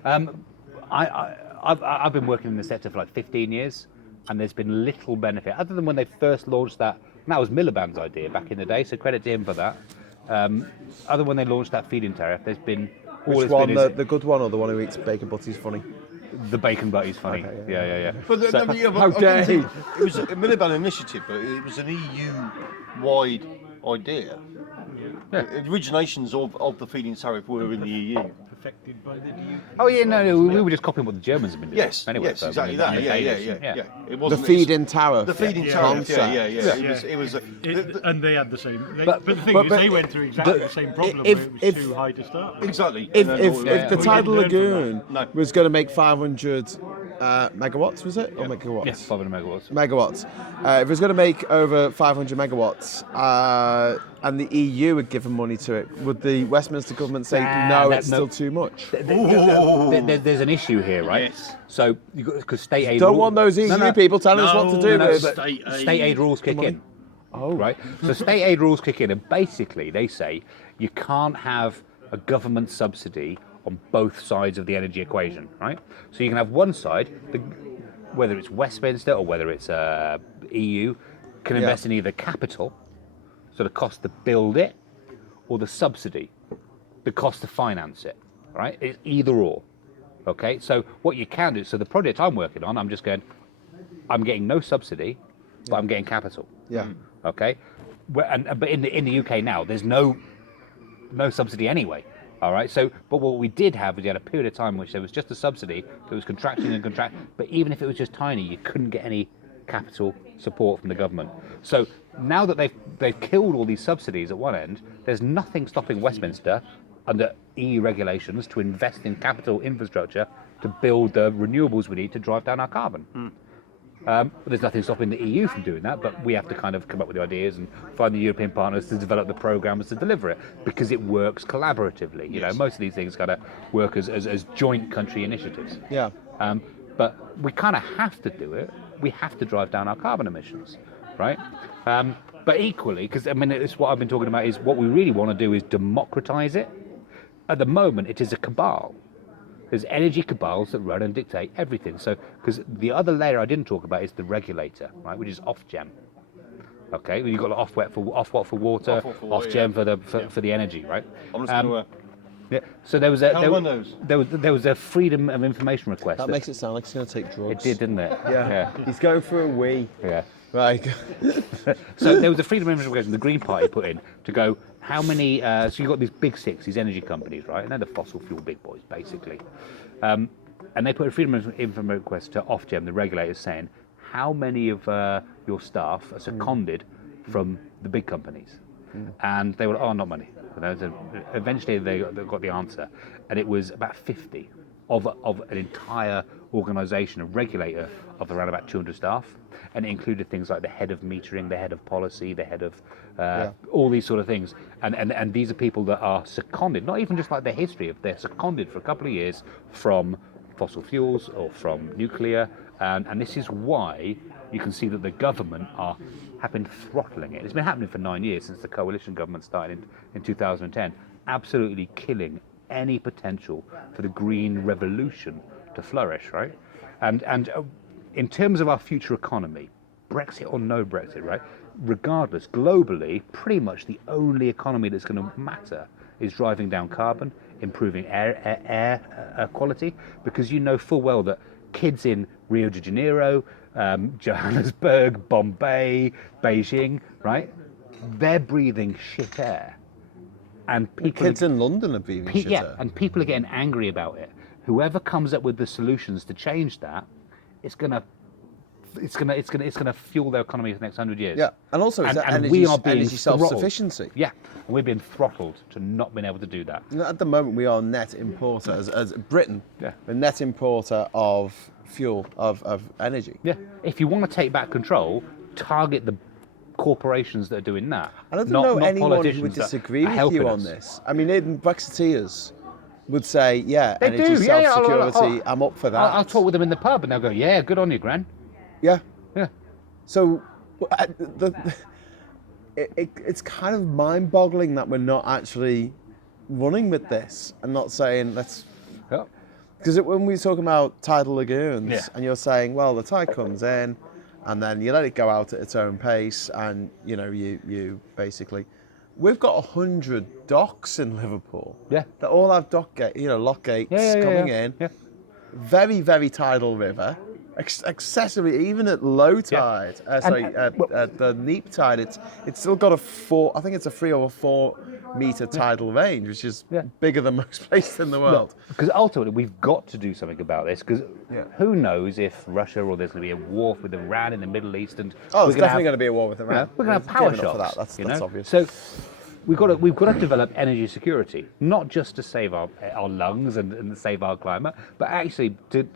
I've been working in the sector for like 15 years, and there's been little benefit other than when they first launched that. And that was Miliband's idea back in the day, so credit to him for that. Other than when they launched that feed-in tariff, there's been all Which it's one, been is the good one or the one who eats bacon butty's funny? the bacon butty's funny. Okay, yeah. But So- How dare he? It was a Miliband initiative, but it was an EU-wide idea. Yeah. The originations of the feed-in tariff were in the EU. Perfected by the EU. Oh yeah, no, we were just copying what the Germans have been doing. Yes, anyway, yes, so, exactly I mean, that. yeah. It The wasn't feed-in tariff. The feed-in Yeah. tariff. concept. Yeah. Yeah. It was. And they had the same. But- But the thing but- is, they went through exactly the same problem if- where it was if- too high to start with. Exactly. If And if, then- if the We Tidal didn't learn from Lagoon that. No. was going to make 500 megawatts, was it? Or megawatts? Yeah, 500 megawatts. Megawatts. If it was going to make over 500 megawatts and the EU had given money to it, would the Westminster government say, no, it's still too much? There's an issue here, right? Yes. So you got because state aid. Don't want those EU people telling us what to do. No, with but- State aid rules kick in. Oh, Right. So state aid rules kick in, and basically they say you can't have a government subsidy on both sides of the energy equation, right? So you can have one side, whether it's Westminster or whether it's EU, can invest in either capital, so the cost to build it, or the subsidy, the cost to finance it, right? It's either or. Okay, so what you can do, so the project I'm working on, I'm getting no subsidy, but I'm getting capital. Yeah. Okay, but in the UK now, there's no subsidy anyway. All right, so but what we did have was you had a period of time in which there was just a subsidy that was contracting, but even if it was just tiny, you couldn't get any capital support from the government. So now that they've killed all these subsidies at one end, there's nothing stopping Westminster under EU regulations to invest in capital infrastructure to build the renewables we need to drive down our carbon. But there's nothing stopping the EU from doing that, but we have to kind of come up with the ideas and find the European partners to develop the programs to deliver it, because it works collaboratively. You know, most of these things kind of work as joint country initiatives. Yeah. But we kind of have to do it. We have to drive down our carbon emissions, right? But equally, because I mean, it's what I've been talking about, is what we really want to do is democratize it. At the moment, it is a cabal. There's energy cabals that run and dictate everything. So, because the other layer I didn't talk about is the regulator, right, which is Ofgem. Okay, you've got Ofwat for water, Ofgem for the energy, right? I'm just going to. Yeah. So there was a How one those? there was a freedom of information request. That makes it sound like he's going to take drugs. It did, didn't it? Yeah. He's going for a wee. Yeah. Right. So there was a freedom of information request the Green Party put in to go, how many, so you've got these big six, these energy companies, right? And they're the fossil fuel big boys, basically. And they put a freedom of information request to Ofgem, the regulators, saying, how many of your staff are seconded from the big companies? And they were, oh, not money. So eventually they got the answer, and it was about 50 of an entire organisation, a regulator of around about 200 staff, and it included things like the head of metering, the head of policy, the head of all these sort of things. And these are people that are seconded, not even just like their history, they're seconded for a couple of years from fossil fuels or from nuclear, and this is why you can see that the government have been throttling it. It's been happening for 9 years since the coalition government started in 2010, absolutely killing any potential for the green revolution to flourish, right? And in terms of our future economy, Brexit or no Brexit, right? Regardless, globally, pretty much the only economy that's going to matter is driving down carbon, improving air quality, because you know full well that kids in Rio de Janeiro, Johannesburg, Bombay, Beijing, right? They're breathing shit air. And people, kids in London are breathing shit air. And people are getting angry about it. Whoever comes up with the solutions to change that, it's gonna fuel their economy for the next 100 years. Yeah, and also it's energy self-sufficiency. Yeah, and we're being throttled to not being able to do that. At the moment, we are net importer as Britain. Yeah. A net importer of fuel, of energy. Yeah. If you want to take back control, target the corporations that are doing that. I don't know anyone who would disagree with you on this. I mean, even Brexiteers would say, yeah, they energy do. self-security, I'm up for that. I'll talk with them in the pub and they'll go, yeah, good on you, Gran. Yeah. Yeah. So it's kind of mind-boggling that we're not actually running with this and not saying let's. Yeah. Because when we talk about tidal lagoons, Yeah. and you're saying, well, the tide comes in, and then you let it go out at its own pace, and you basically, we've got 100 docks in Liverpool. Yeah. That all have lock gates coming in. Yeah. Very, very tidal river. Excessively, even at low tide, at the neap tide, it's still got a 3 or 4 meter tidal range, which is bigger than most places in the world. Because ultimately, we've got to do something about this. Because who knows if Russia or there's going to be a war with Iran in the Middle East, and there's definitely going to be a war with Iran. We're going to have power shocks. That's obvious. So we've got to develop energy security, not just to save our lungs and save our climate, but actually to.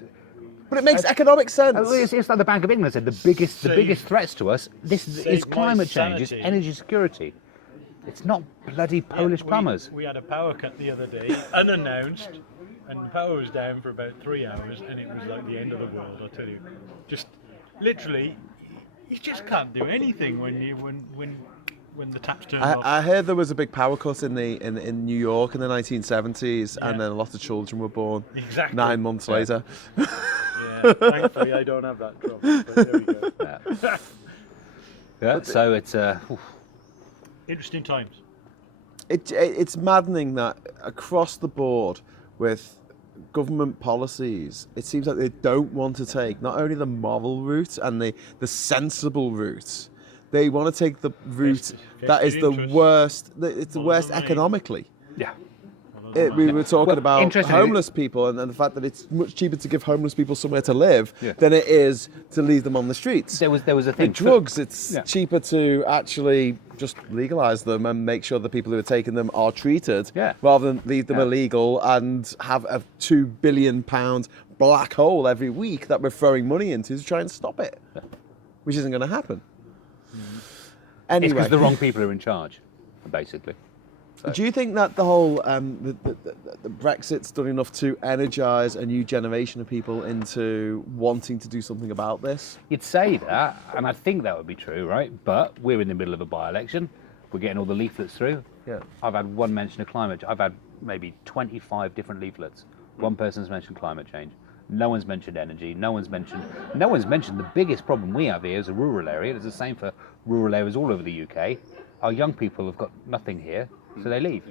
But it makes economic sense. It's like the Bank of England said, the biggest threats to us is climate change, it's energy security. It's not bloody Polish plumbers. We had a power cut the other day, unannounced, and the power was down for about 3 hours, and it was like the end of the world, I tell you. Just literally, you just can't do anything when the taps turn off. I heard there was a big power cut in New York in the 1970s, and then a lot of children were born 9 months later. Yeah, thankfully I don't have that trouble, but there we go. Yeah, so it's interesting times. It's maddening that across the board with government policies, it seems like they don't want to take not only the moral route and the sensible route, they want to take the route that is the worst. It's the worst economically. Yeah. We were talking about homeless people and the fact that it's much cheaper to give homeless people somewhere to live than it is to leave them on the streets. There was a thing. With drugs, it's cheaper to actually just legalise them and make sure the people who are taking them are treated rather than leave them illegal and have a £2 billion black hole every week that we're throwing money into to try and stop it, which isn't going to happen. Anyway. It's because the wrong people are in charge, basically. So. Do you think that the whole the Brexit's done enough to energise a new generation of people into wanting to do something about this? You'd say that, and I think that would be true, right? But we're in the middle of a by-election. We're getting all the leaflets through. Yeah. I've had one mention of climate. I've had maybe 25 different leaflets. One person's mentioned climate change. No one's mentioned energy. No one's mentioned the biggest problem we have here is a rural area. It's the same for rural areas all over the UK. Our young people have got nothing here. So they leave,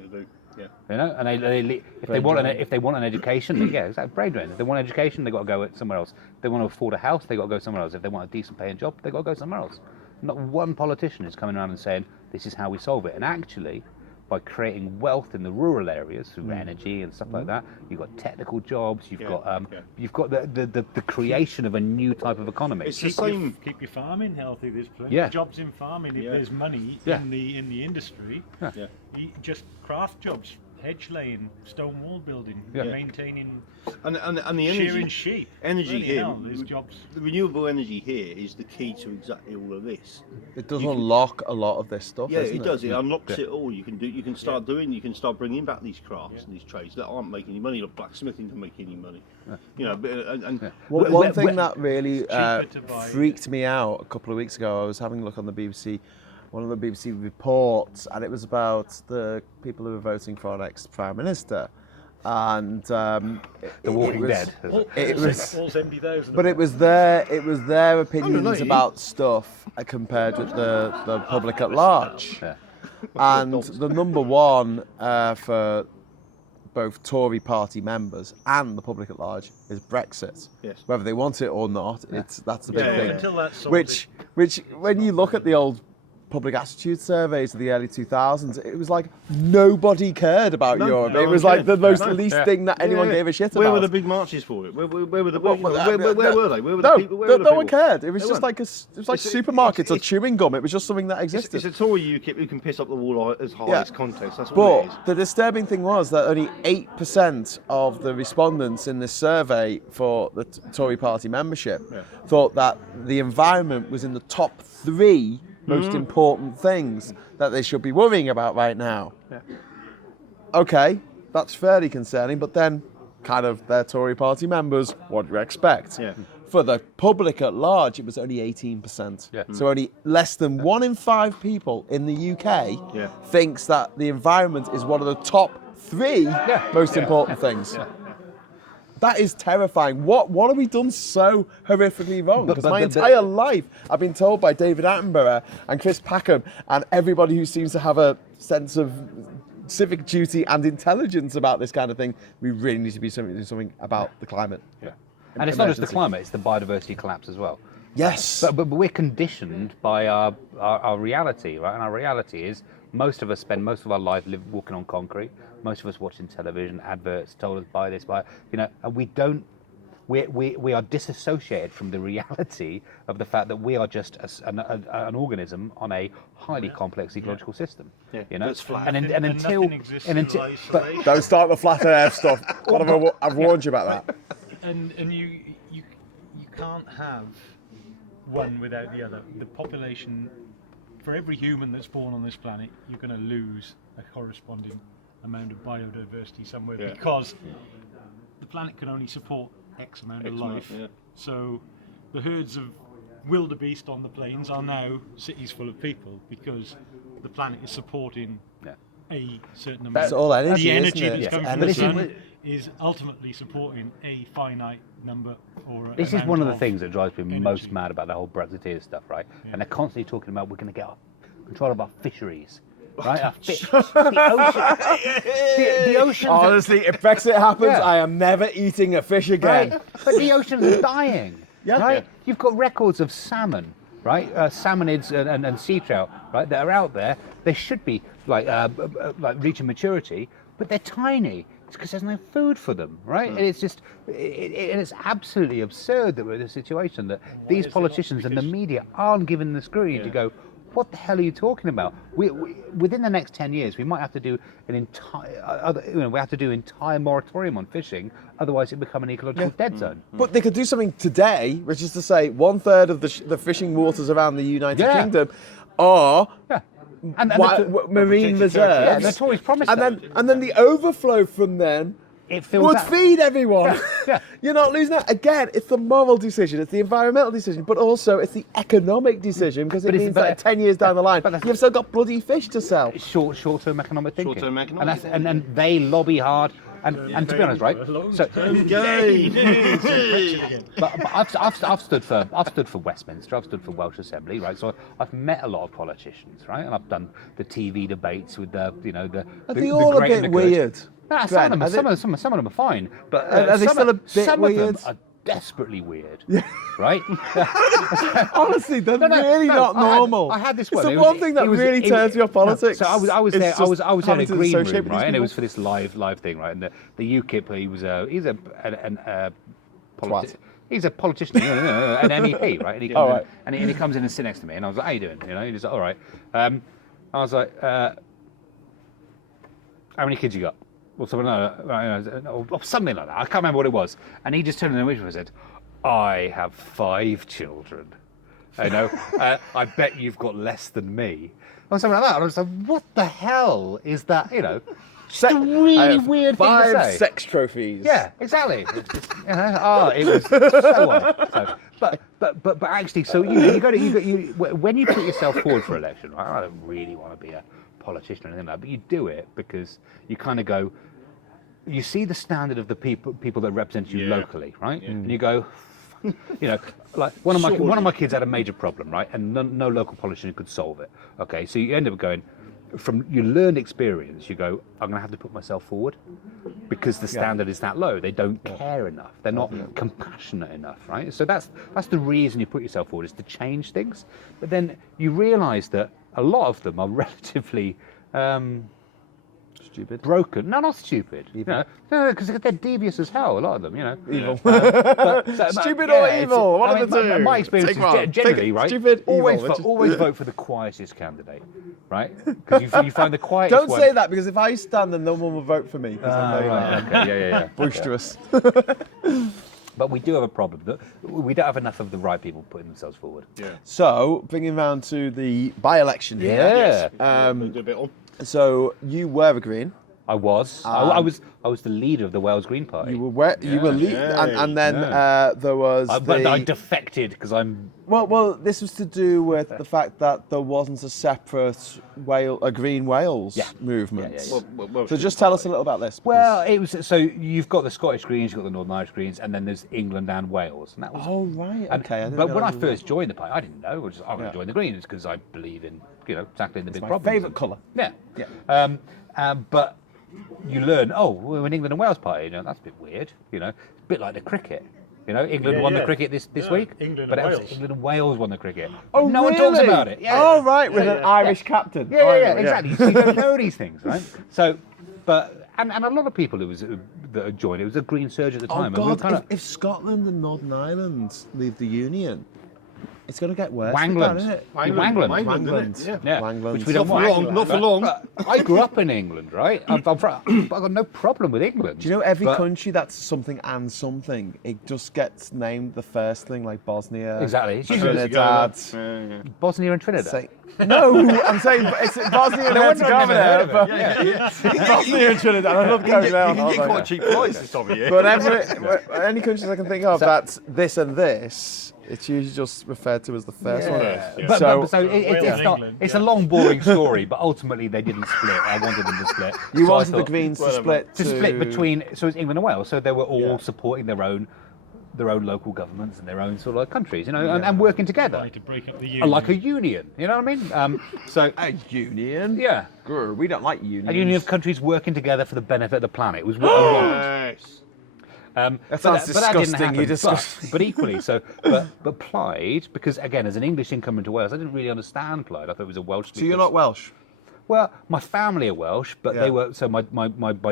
yeah. You know, and they leave. If they want an education, exactly, brain drain. If they want education, they got to go somewhere else. If they want to afford a house, they got to go somewhere else. If they want a decent paying job, they got to go somewhere else. Not one politician is coming around and saying this is how we solve it. And actually, by creating wealth in the rural areas through energy and stuff like that. You've got technical jobs. You've got the creation of a new type of economy. It's the same. Keep your farming healthy. There's plenty Yeah. of jobs in farming. If there's money Yeah. in the industry, just craft jobs, hedge laying, stone wall building, maintaining, And the shearing energy, sheep. energy Bloody here, hell, there's jobs. the renewable energy here is the key to exactly all of this. It does unlock a lot of this stuff. Yeah, doesn't it does. It unlocks it all. You can start bringing back these crafts and these trades that aren't making any money. Like blacksmithing can make any money. You know, One thing that really cheaper to buy. freaked me out a couple of weeks ago, I was having a look on the BBC, one of the BBC reports, and it was about the people who were voting for our next Prime Minister. And The Walking Dead. It was, All 70,000. but it was their opinions about stuff compared with the public at large. Yeah. And the number one for both Tory party members and the public at large is Brexit. Yes. Whether they want it or not, that's the big thing. Until that's sorted. Which, when you look at the old public attitude surveys of the early 2000s, it was like nobody cared about Europe. no It was one like the cared. most least thing that anyone gave a shit about. Where were the big marches for it? Where were the where were they? Where were No, the people? Where were the no people? one cared. It was They just weren't. like it was like It's- supermarkets or it's- chewing gum. It was just something that existed. It's a Tory UKIP who can piss up the wall as high Yeah. as contest. That's what it is. But the disturbing thing was that only 8% of the respondents in this survey for the Tory party membership thought that the environment was in the top 3 most important things that they should be worrying about right now. Yeah. Okay, that's fairly concerning, but then kind of their Tory party members, what do you expect? Yeah. For the public at large, it was only 18%. Yeah. So only less than 1 in 5 people in the UK Yeah. thinks that the environment is one of the top 3 most important things. That is terrifying. What have we done so horrifically wrong? Because my entire life, I've been told by David Attenborough and Chris Packham and everybody who seems to have a sense of civic duty and intelligence about this kind of thing, we really need to be doing something about the climate. Yeah. And it's not just the Emergency. climate; it's the biodiversity collapse as well. Yes. But we're conditioned by our reality, right? And our reality is most of us spend most of our life walking on concrete. Most of us watching television, adverts told us buy this, buy, and we don't. We are disassociated from the reality of the fact that we are just an organism on a highly complex ecological system. Yeah, You know, that's flat. and until nothing exists in isolation. Don't start the flat earth stuff. I've warned you about that. And you can't have one without the other. The population, for every human that's born on this planet, you're going to lose a corresponding amount of biodiversity somewhere because the planet can only support X amount of life. Yeah. So the herds of wildebeest on the plains are now cities full of people because the planet is supporting a certain amount. It's all energy, The energy isn't it? that's coming It's from the energy. sun is ultimately supporting a finite number or a this is amount one of the things that drives me energy. most mad about the whole Brexiteer stuff, right? And they're constantly talking about we're going to get control of our fisheries. Right, the oceans. Honestly, if Brexit happens, I am never eating a fish again. Right, but the oceans are dying. Right, you've got records of salmon, right, salmonids and sea trout, right, that are out there. They should be like reaching maturity, but they're tiny. It's because there's no food for them, right? And it's just, it's absolutely absurd that we're in a situation that these politicians and the media aren't given the scrutiny to go, what the hell are you talking about? We within the next 10 years, we might have to do an entire moratorium on fishing. Otherwise, it become an ecological dead zone. But they could do something today, which is to say 1/3 of the fishing waters around the United Kingdom are marine reserves. Yeah, the Tories promised and that. then the overflow from them It fills would that. feed everyone. Yeah. You're not losing that. Again, it's the moral decision, it's the environmental decision, but also it's the economic decision because it But it's- means but- that 10 years down the line, but that's- you've still got bloody fish to sell. Short-term economic thinking. Short-term economic and they lobby hard. And to be honest, right? So, but I've stood for Westminster. I've stood for Welsh Assembly, right? So I've met a lot of politicians, right? And I've done the TV debates with the Are they all a bit weird? Nah, Glenn, some of them are fine, but Are they some still a of- bit some weird? of them are desperately weird, right? Honestly, they're really not normal. I had this It's one. the one thing that really turns me off politics. So I was It's there. I was just in a having to green associate room, with right? these And it was people. for this live thing, right? And the UKIP, he's a politician, an MEP, right? And he comes in, and he comes in and sits next to me, and I was like, "How you doing?" He's like, "All right." I was like, "How many kids you got?" Or something like that, or something like that. I can't remember what it was. And he just turned around and said, "I have 5 children. I bet you've got less than me." Or something like that. And I was like, "What the hell is that?" Just a really weird thing to say. 5 sex trophies. Yeah, exactly. It's just, it was so odd. But actually, so when you put yourself forward for election, right? I don't really want to be a politician or anything like that, but you do it because you kind of go, you see the standard of the people that represent you locally, right? And you go, like one of my kids had a major problem, right? And no local politician could solve it. Okay, so you end up going, from your learned experience, you go, I'm going to have to put myself forward because the standard is that low. They don't care enough. They're not compassionate enough, right? So that's the reason you put yourself forward, is to change things. But then you realise that a lot of them are relatively Stupid. broken. No, not stupid. Because they're devious as hell. A lot of them, Evil. Stupid or evil? One of the two. My experience is generally, right? Stupid, always evil. always vote for the quietest candidate, right? Because you find the quietest Don't one. say that, because if I stand, then no one will vote for me. Right, okay, yeah. Boisterous. But we do have a problem that we don't have enough of the right people putting themselves forward. Yeah. So, bringing round to the by-election here. Yeah. We'll do a bit on. So, you were a Green. I was. I was the leader of the Wales Green Party. You were and then there was But I defected because I'm. Well, this was to do with the fact that there wasn't a separate Green Wales movement. Yeah. Well, So just tell us a little about this. Well, it was so you've got the Scottish Greens, you've got the Northern Irish Greens, and then there's England and Wales, and that was. Oh right, okay. But when I first joined the party, I didn't know. I was going to join the Greens because I believe in tackling the big problems. My favourite colour. Yeah. But you learn, we're an England and Wales party. That's a bit weird. It's a bit like the cricket. England won the cricket this week. England but and it was Wales. England and Wales won the cricket. Oh, no one talks about it. Yeah. Oh right, with an Irish captain. Yeah, exactly. So you don't know these things, right? So, and a lot of people that had joined, it was a Green surge at the time. Oh and God! If Scotland and Northern Ireland leave the Union, it's going to get worse. Wangland. Isn't it? Wangland. Yeah, Wangland. which we don't want. Not for long. I grew up in England, right? I've got no problem with England. Do you know every country that's something and something, it just gets named the first thing, like Bosnia, Exactly. It's usually Trinidad. Bosnia and Trinidad. No, I'm saying it's Bosnia and Herzegovina. Bosnia and Trinidad. I love going there. You can get quite a cheap price this time of year. But any countries I can think of that's this and this, it's usually just referred to as the first one. But So it's not. England, It's a long, boring story. But ultimately, they didn't split. I wanted them to split. you So I wanted the thought- Greens to split to split between. So it's England and Wales. So they were all supporting their own local governments and their own sort of like countries, and working together. Like to break up the union. Like a union, you know what I mean? So a union. yeah, Grr, we don't like unions. a union of countries working together for the benefit of the planet. It was what I wanted. Yes. That sounds disgusting. You disgust. But equally, but Plaid, because again, as an English income into Wales, I didn't really understand Plaid. I thought it was a Welsh. So you're not Welsh? Well, my family are Welsh, but they were. So my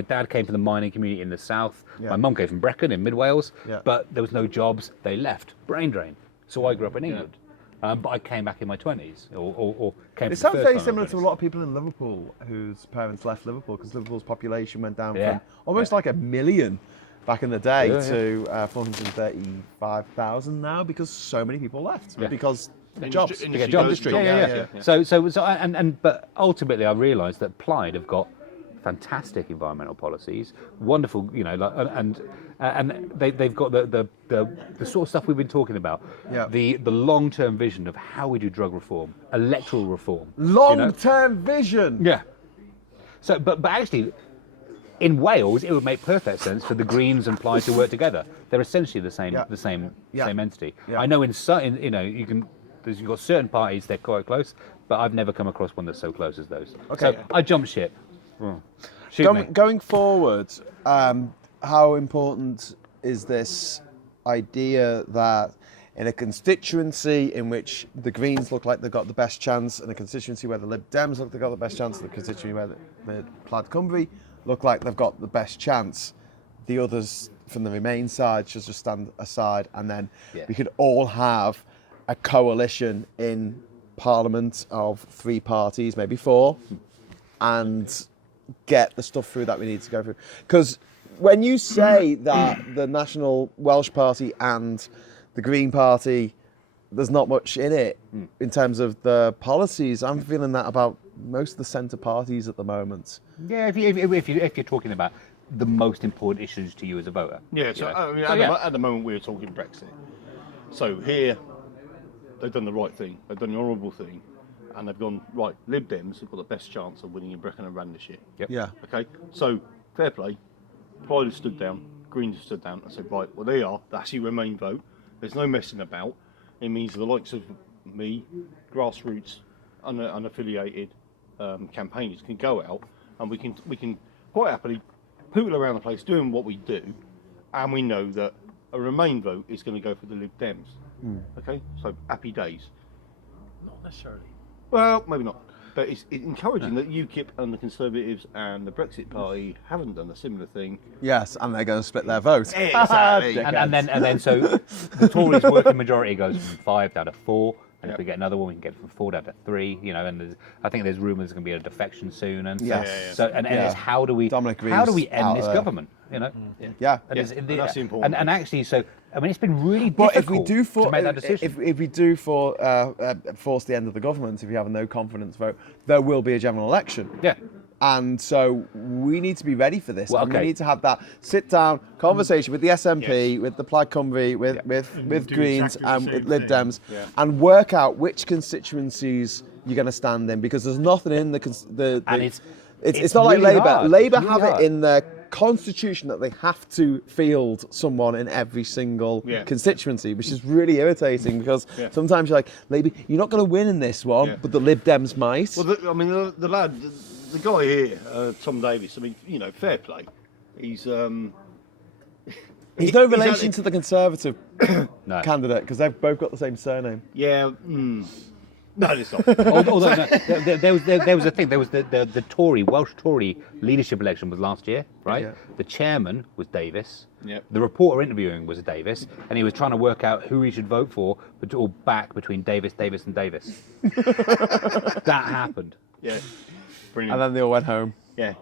dad came from the mining community in the south. Yeah. My mum came from Brecon in mid Wales, Yeah. but there was no jobs. They left. Brain drain. So I grew up in England. But I came back in my 20s, or came. It sounds very similar to a lot of people in Liverpool whose parents left Liverpool because Liverpool's population went down from almost like 1 million back in the day to 435,000 now because so many people left because jobs. Industry. Yeah. So but ultimately I realised that Plaid have got fantastic environmental policies, wonderful, and they've got the sort of stuff we've been talking about, the long-term vision of how we do drug reform, electoral reform, Long-term vision. Yeah. So, but actually, in Wales, it would make perfect sense for the Greens and Plaid to work together. They're essentially the same entity. Yeah. I know you've got certain parties they're quite close, but I've never come across one that's so close as those. Okay. So I jumped ship. Shoot me. Going forward, how important is this idea that in a constituency in which the Greens look like they've got the best chance, and a constituency where the Lib Dems look like they've got the best chance, and a constituency where the Plaid Cymru look like they've got the best chance, the others from the Remain side should just stand aside, and then we could all have a coalition in Parliament of 3 parties, maybe 4, and get the stuff through that we need to go through. Because when you say that the National Welsh Party and the Green Party, there's not much in it in terms of the policies, I'm feeling that about most of the centre parties at the moment. Yeah, if you're talking about the most important issues to you as a voter. Yeah, so, I mean, at the moment we're talking Brexit. So here, they've done the right thing, they've done the honourable thing, and they've gone, right, Lib Dems have got the best chance of winning in Brecon and Radnorshire. Yep. Yeah. Okay, so fair play. Pride have stood down, Greens have stood down and said, right, well, they actually Remain vote. There's no messing about. It means the likes of me, grassroots, unaffiliated campaigners can go out, and we can quite happily poodle around the place doing what we do, and we know that a Remain vote is going to go for the Lib Dems. Okay, so happy days. Not necessarily. Well, maybe not. But it's encouraging that UKIP and the Conservatives and the Brexit Party haven't done a similar thing. Yes, and they're going to split their vote. Exactly. and then so the Tories' working majority goes from 5 down to 4, and if we get another one, we can get it from 4 down to 3. You know, and I think there's rumours there's going to be a defection soon, and so it's how do we end this government? You know, And that's the important. And actually, so I mean, it's been really But difficult if we do to make that decision. if we do force the end of the government, if you have a no confidence vote, there will be a general election. Yeah. And so we need to be ready for this. Well, and okay. we need to have that sit-down conversation with the SNP, with the Plaid Cymru, with do Greens, exactly the and same with Lib thing. Dems, and work out which constituencies you're going to stand in, because there's nothing in the And it's not like really Labour. hard. Labour It's really have hard. it in their constitution that they have to field someone in every single constituency, which is really irritating, because sometimes you're like, Labour, you're not going to win in this one, but the Lib Dems might. Well, the lad, the guy here, Tom Davis, I mean, you know, fair play. He's He's no relation to the Conservative No. candidate, because they've both got the same surname. Yeah. No, it's not. Although there was a thing. There was the Welsh Tory leadership election was last year, right? Yeah. The chairman was Davis. Yep. The reporter interviewing was Davis, and he was trying to work out who he should vote for, but all back between Davis, and Davis. That happened. Yeah. Brilliant. And then they all went home yeah.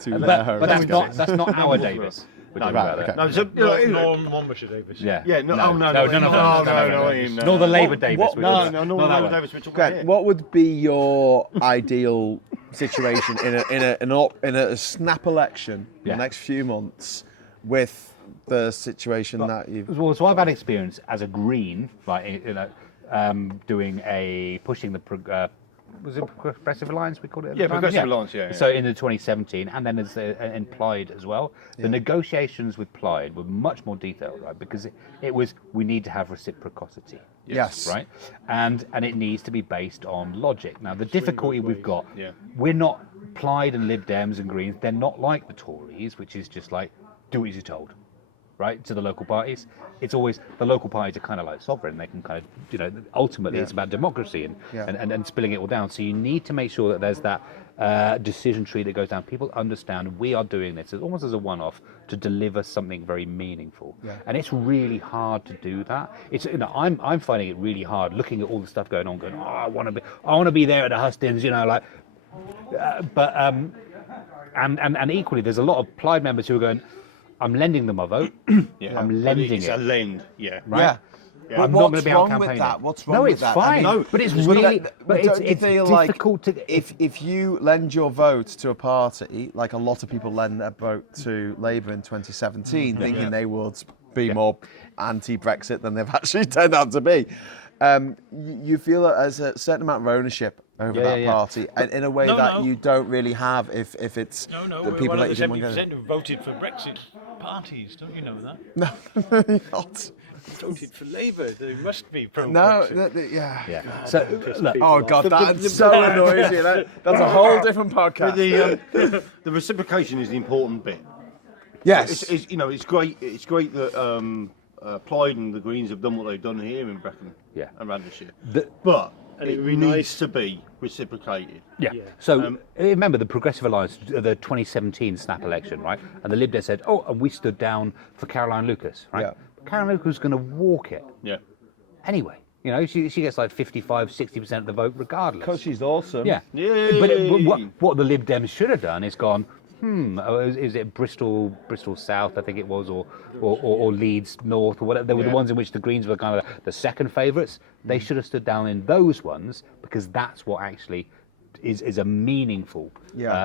to But their home. that's not our Davis. We're talking about okay. that. No, so, Monmouthshire Davis. Yeah. Yeah, no, no, none of them. no. Nor the Labour Davis. what- we're No, talking no, about. no, Not that no, one. Davis, we're talking Greg, about what would be your ideal situation in a snap election in the next few months with the situation that you've... Well, so I've had experience as a Green, like pushing the was it Progressive Alliance we called it? At the time? Progressive Alliance, yeah. So in the 2017, and then as in Plaid as well. The negotiations with Plaid were much more detailed, right? Because it was we need to have reciprocity. Yes. Right, and it needs to be based on logic. Now the difficulty we've got, Yeah. we're not Plaid and Lib Dems and Greens. They're not like the Tories, which is just like do as you're told. Right, to the local parties, it's always the local parties are kind of like sovereign. They can kind of, ultimately it's about democracy and spilling it all down. So you need to make sure that there's that decision tree that goes down. People understand we are doing this almost as a one-off to deliver something very meaningful, and it's really hard to do that. It's I'm finding it really hard looking at all the stuff going on. Going, I want to be there at the hustings, and equally, there's a lot of Plaid members who are going, I'm lending them my vote. I'm lending it's it. a lend, Right? But I'm not going what's to be out wrong campaigning. with that? What's wrong with that? No, it's fine. I mean, but it's really, but don't you it's feel difficult like to. if you lend your vote to a party, like a lot of people lend their vote to Labour in 2017, thinking they would be more anti-Brexit than they've actually turned out to be, you feel that there's a certain amount of ownership over that party, and in a way you don't really have if it's the people that you didn't want to go. 70% have voted for Brexit parties, don't you know that? No, not. Voted for Labour, they must be pro No, Brexit. Yeah. So look, oh god, that so annoys you. That's a whole different podcast. The reciprocation is the important bit. Yes, It's great. It's great that Plaid and the Greens have done what they've done here in Brecon and Radnorshire. But it needs to be reciprocated. Yeah. So remember the Progressive Alliance, the 2017 snap election, right? And the Lib Dems said, oh, and we stood down for Caroline Lucas, right? Yeah. But Caroline Lucas was going to walk it. Yeah. Anyway, you know, she gets like 55, 60% of the vote regardless. Because she's awesome. Yeah. Yay. But what the Lib Dems should have done is gone, is it Bristol South, I think it was, or Leeds North, or whatever. They were the ones in which the Greens were kind of the second favourites. They should have stood down in those ones, because that's what actually is a meaningful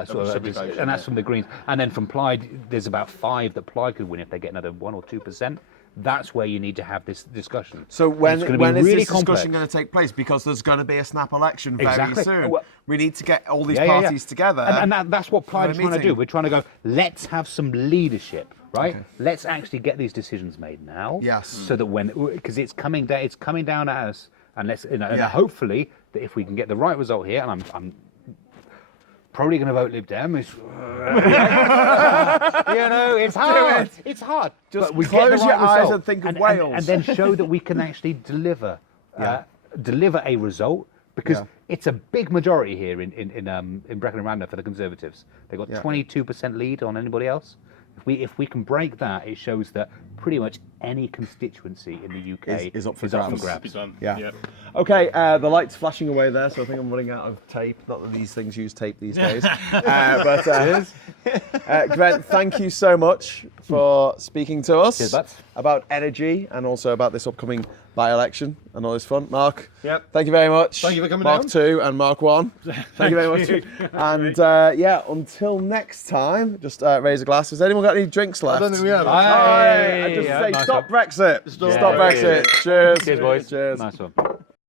sort of, and that's from the Greens. And then from Plaid, there's about 5 that Plaid could win if they get another 1 or 2%. That's where you need to have this discussion. So when is really this complex. discussion going to take place? Because there's going to be a snap election very Exactly. soon. Well, we need to get all these parties together. And that's what Plaid is trying to do. We're trying to go, let's have some leadership, right? Okay. Let's actually get these decisions made now. Yes. So that because it's coming down at us, and and hopefully that if we can get the right result here, and I'm probably going to vote Lib Dem. It's hard. It's hard. Just but we close get the your right eyes result, and think of Wales. and then show that we can actually deliver a result, because it's a big majority here in Brecon and Radnor for the Conservatives. They've got 22% lead on anybody else. If we can break that, it shows that pretty much any constituency in the UK is up for grabs. Yeah. Okay, the light's flashing away there, so I think I'm running out of tape. Not that these things use tape these days. Grant, thank you so much for speaking to us Cheers, bud. about energy and also about this upcoming by-election and all this fun. Mark, Yep. thank you very much. Thank you for coming Mark down. 2 and Mark 1. Thank you very much. And until next time, just raise a glass. Has anyone got any drinks left? I don't think we have. And just say, nice stop one. Brexit. Stop Stop Brexit. Cheers. Cheers, boys. Cheers. Nice one.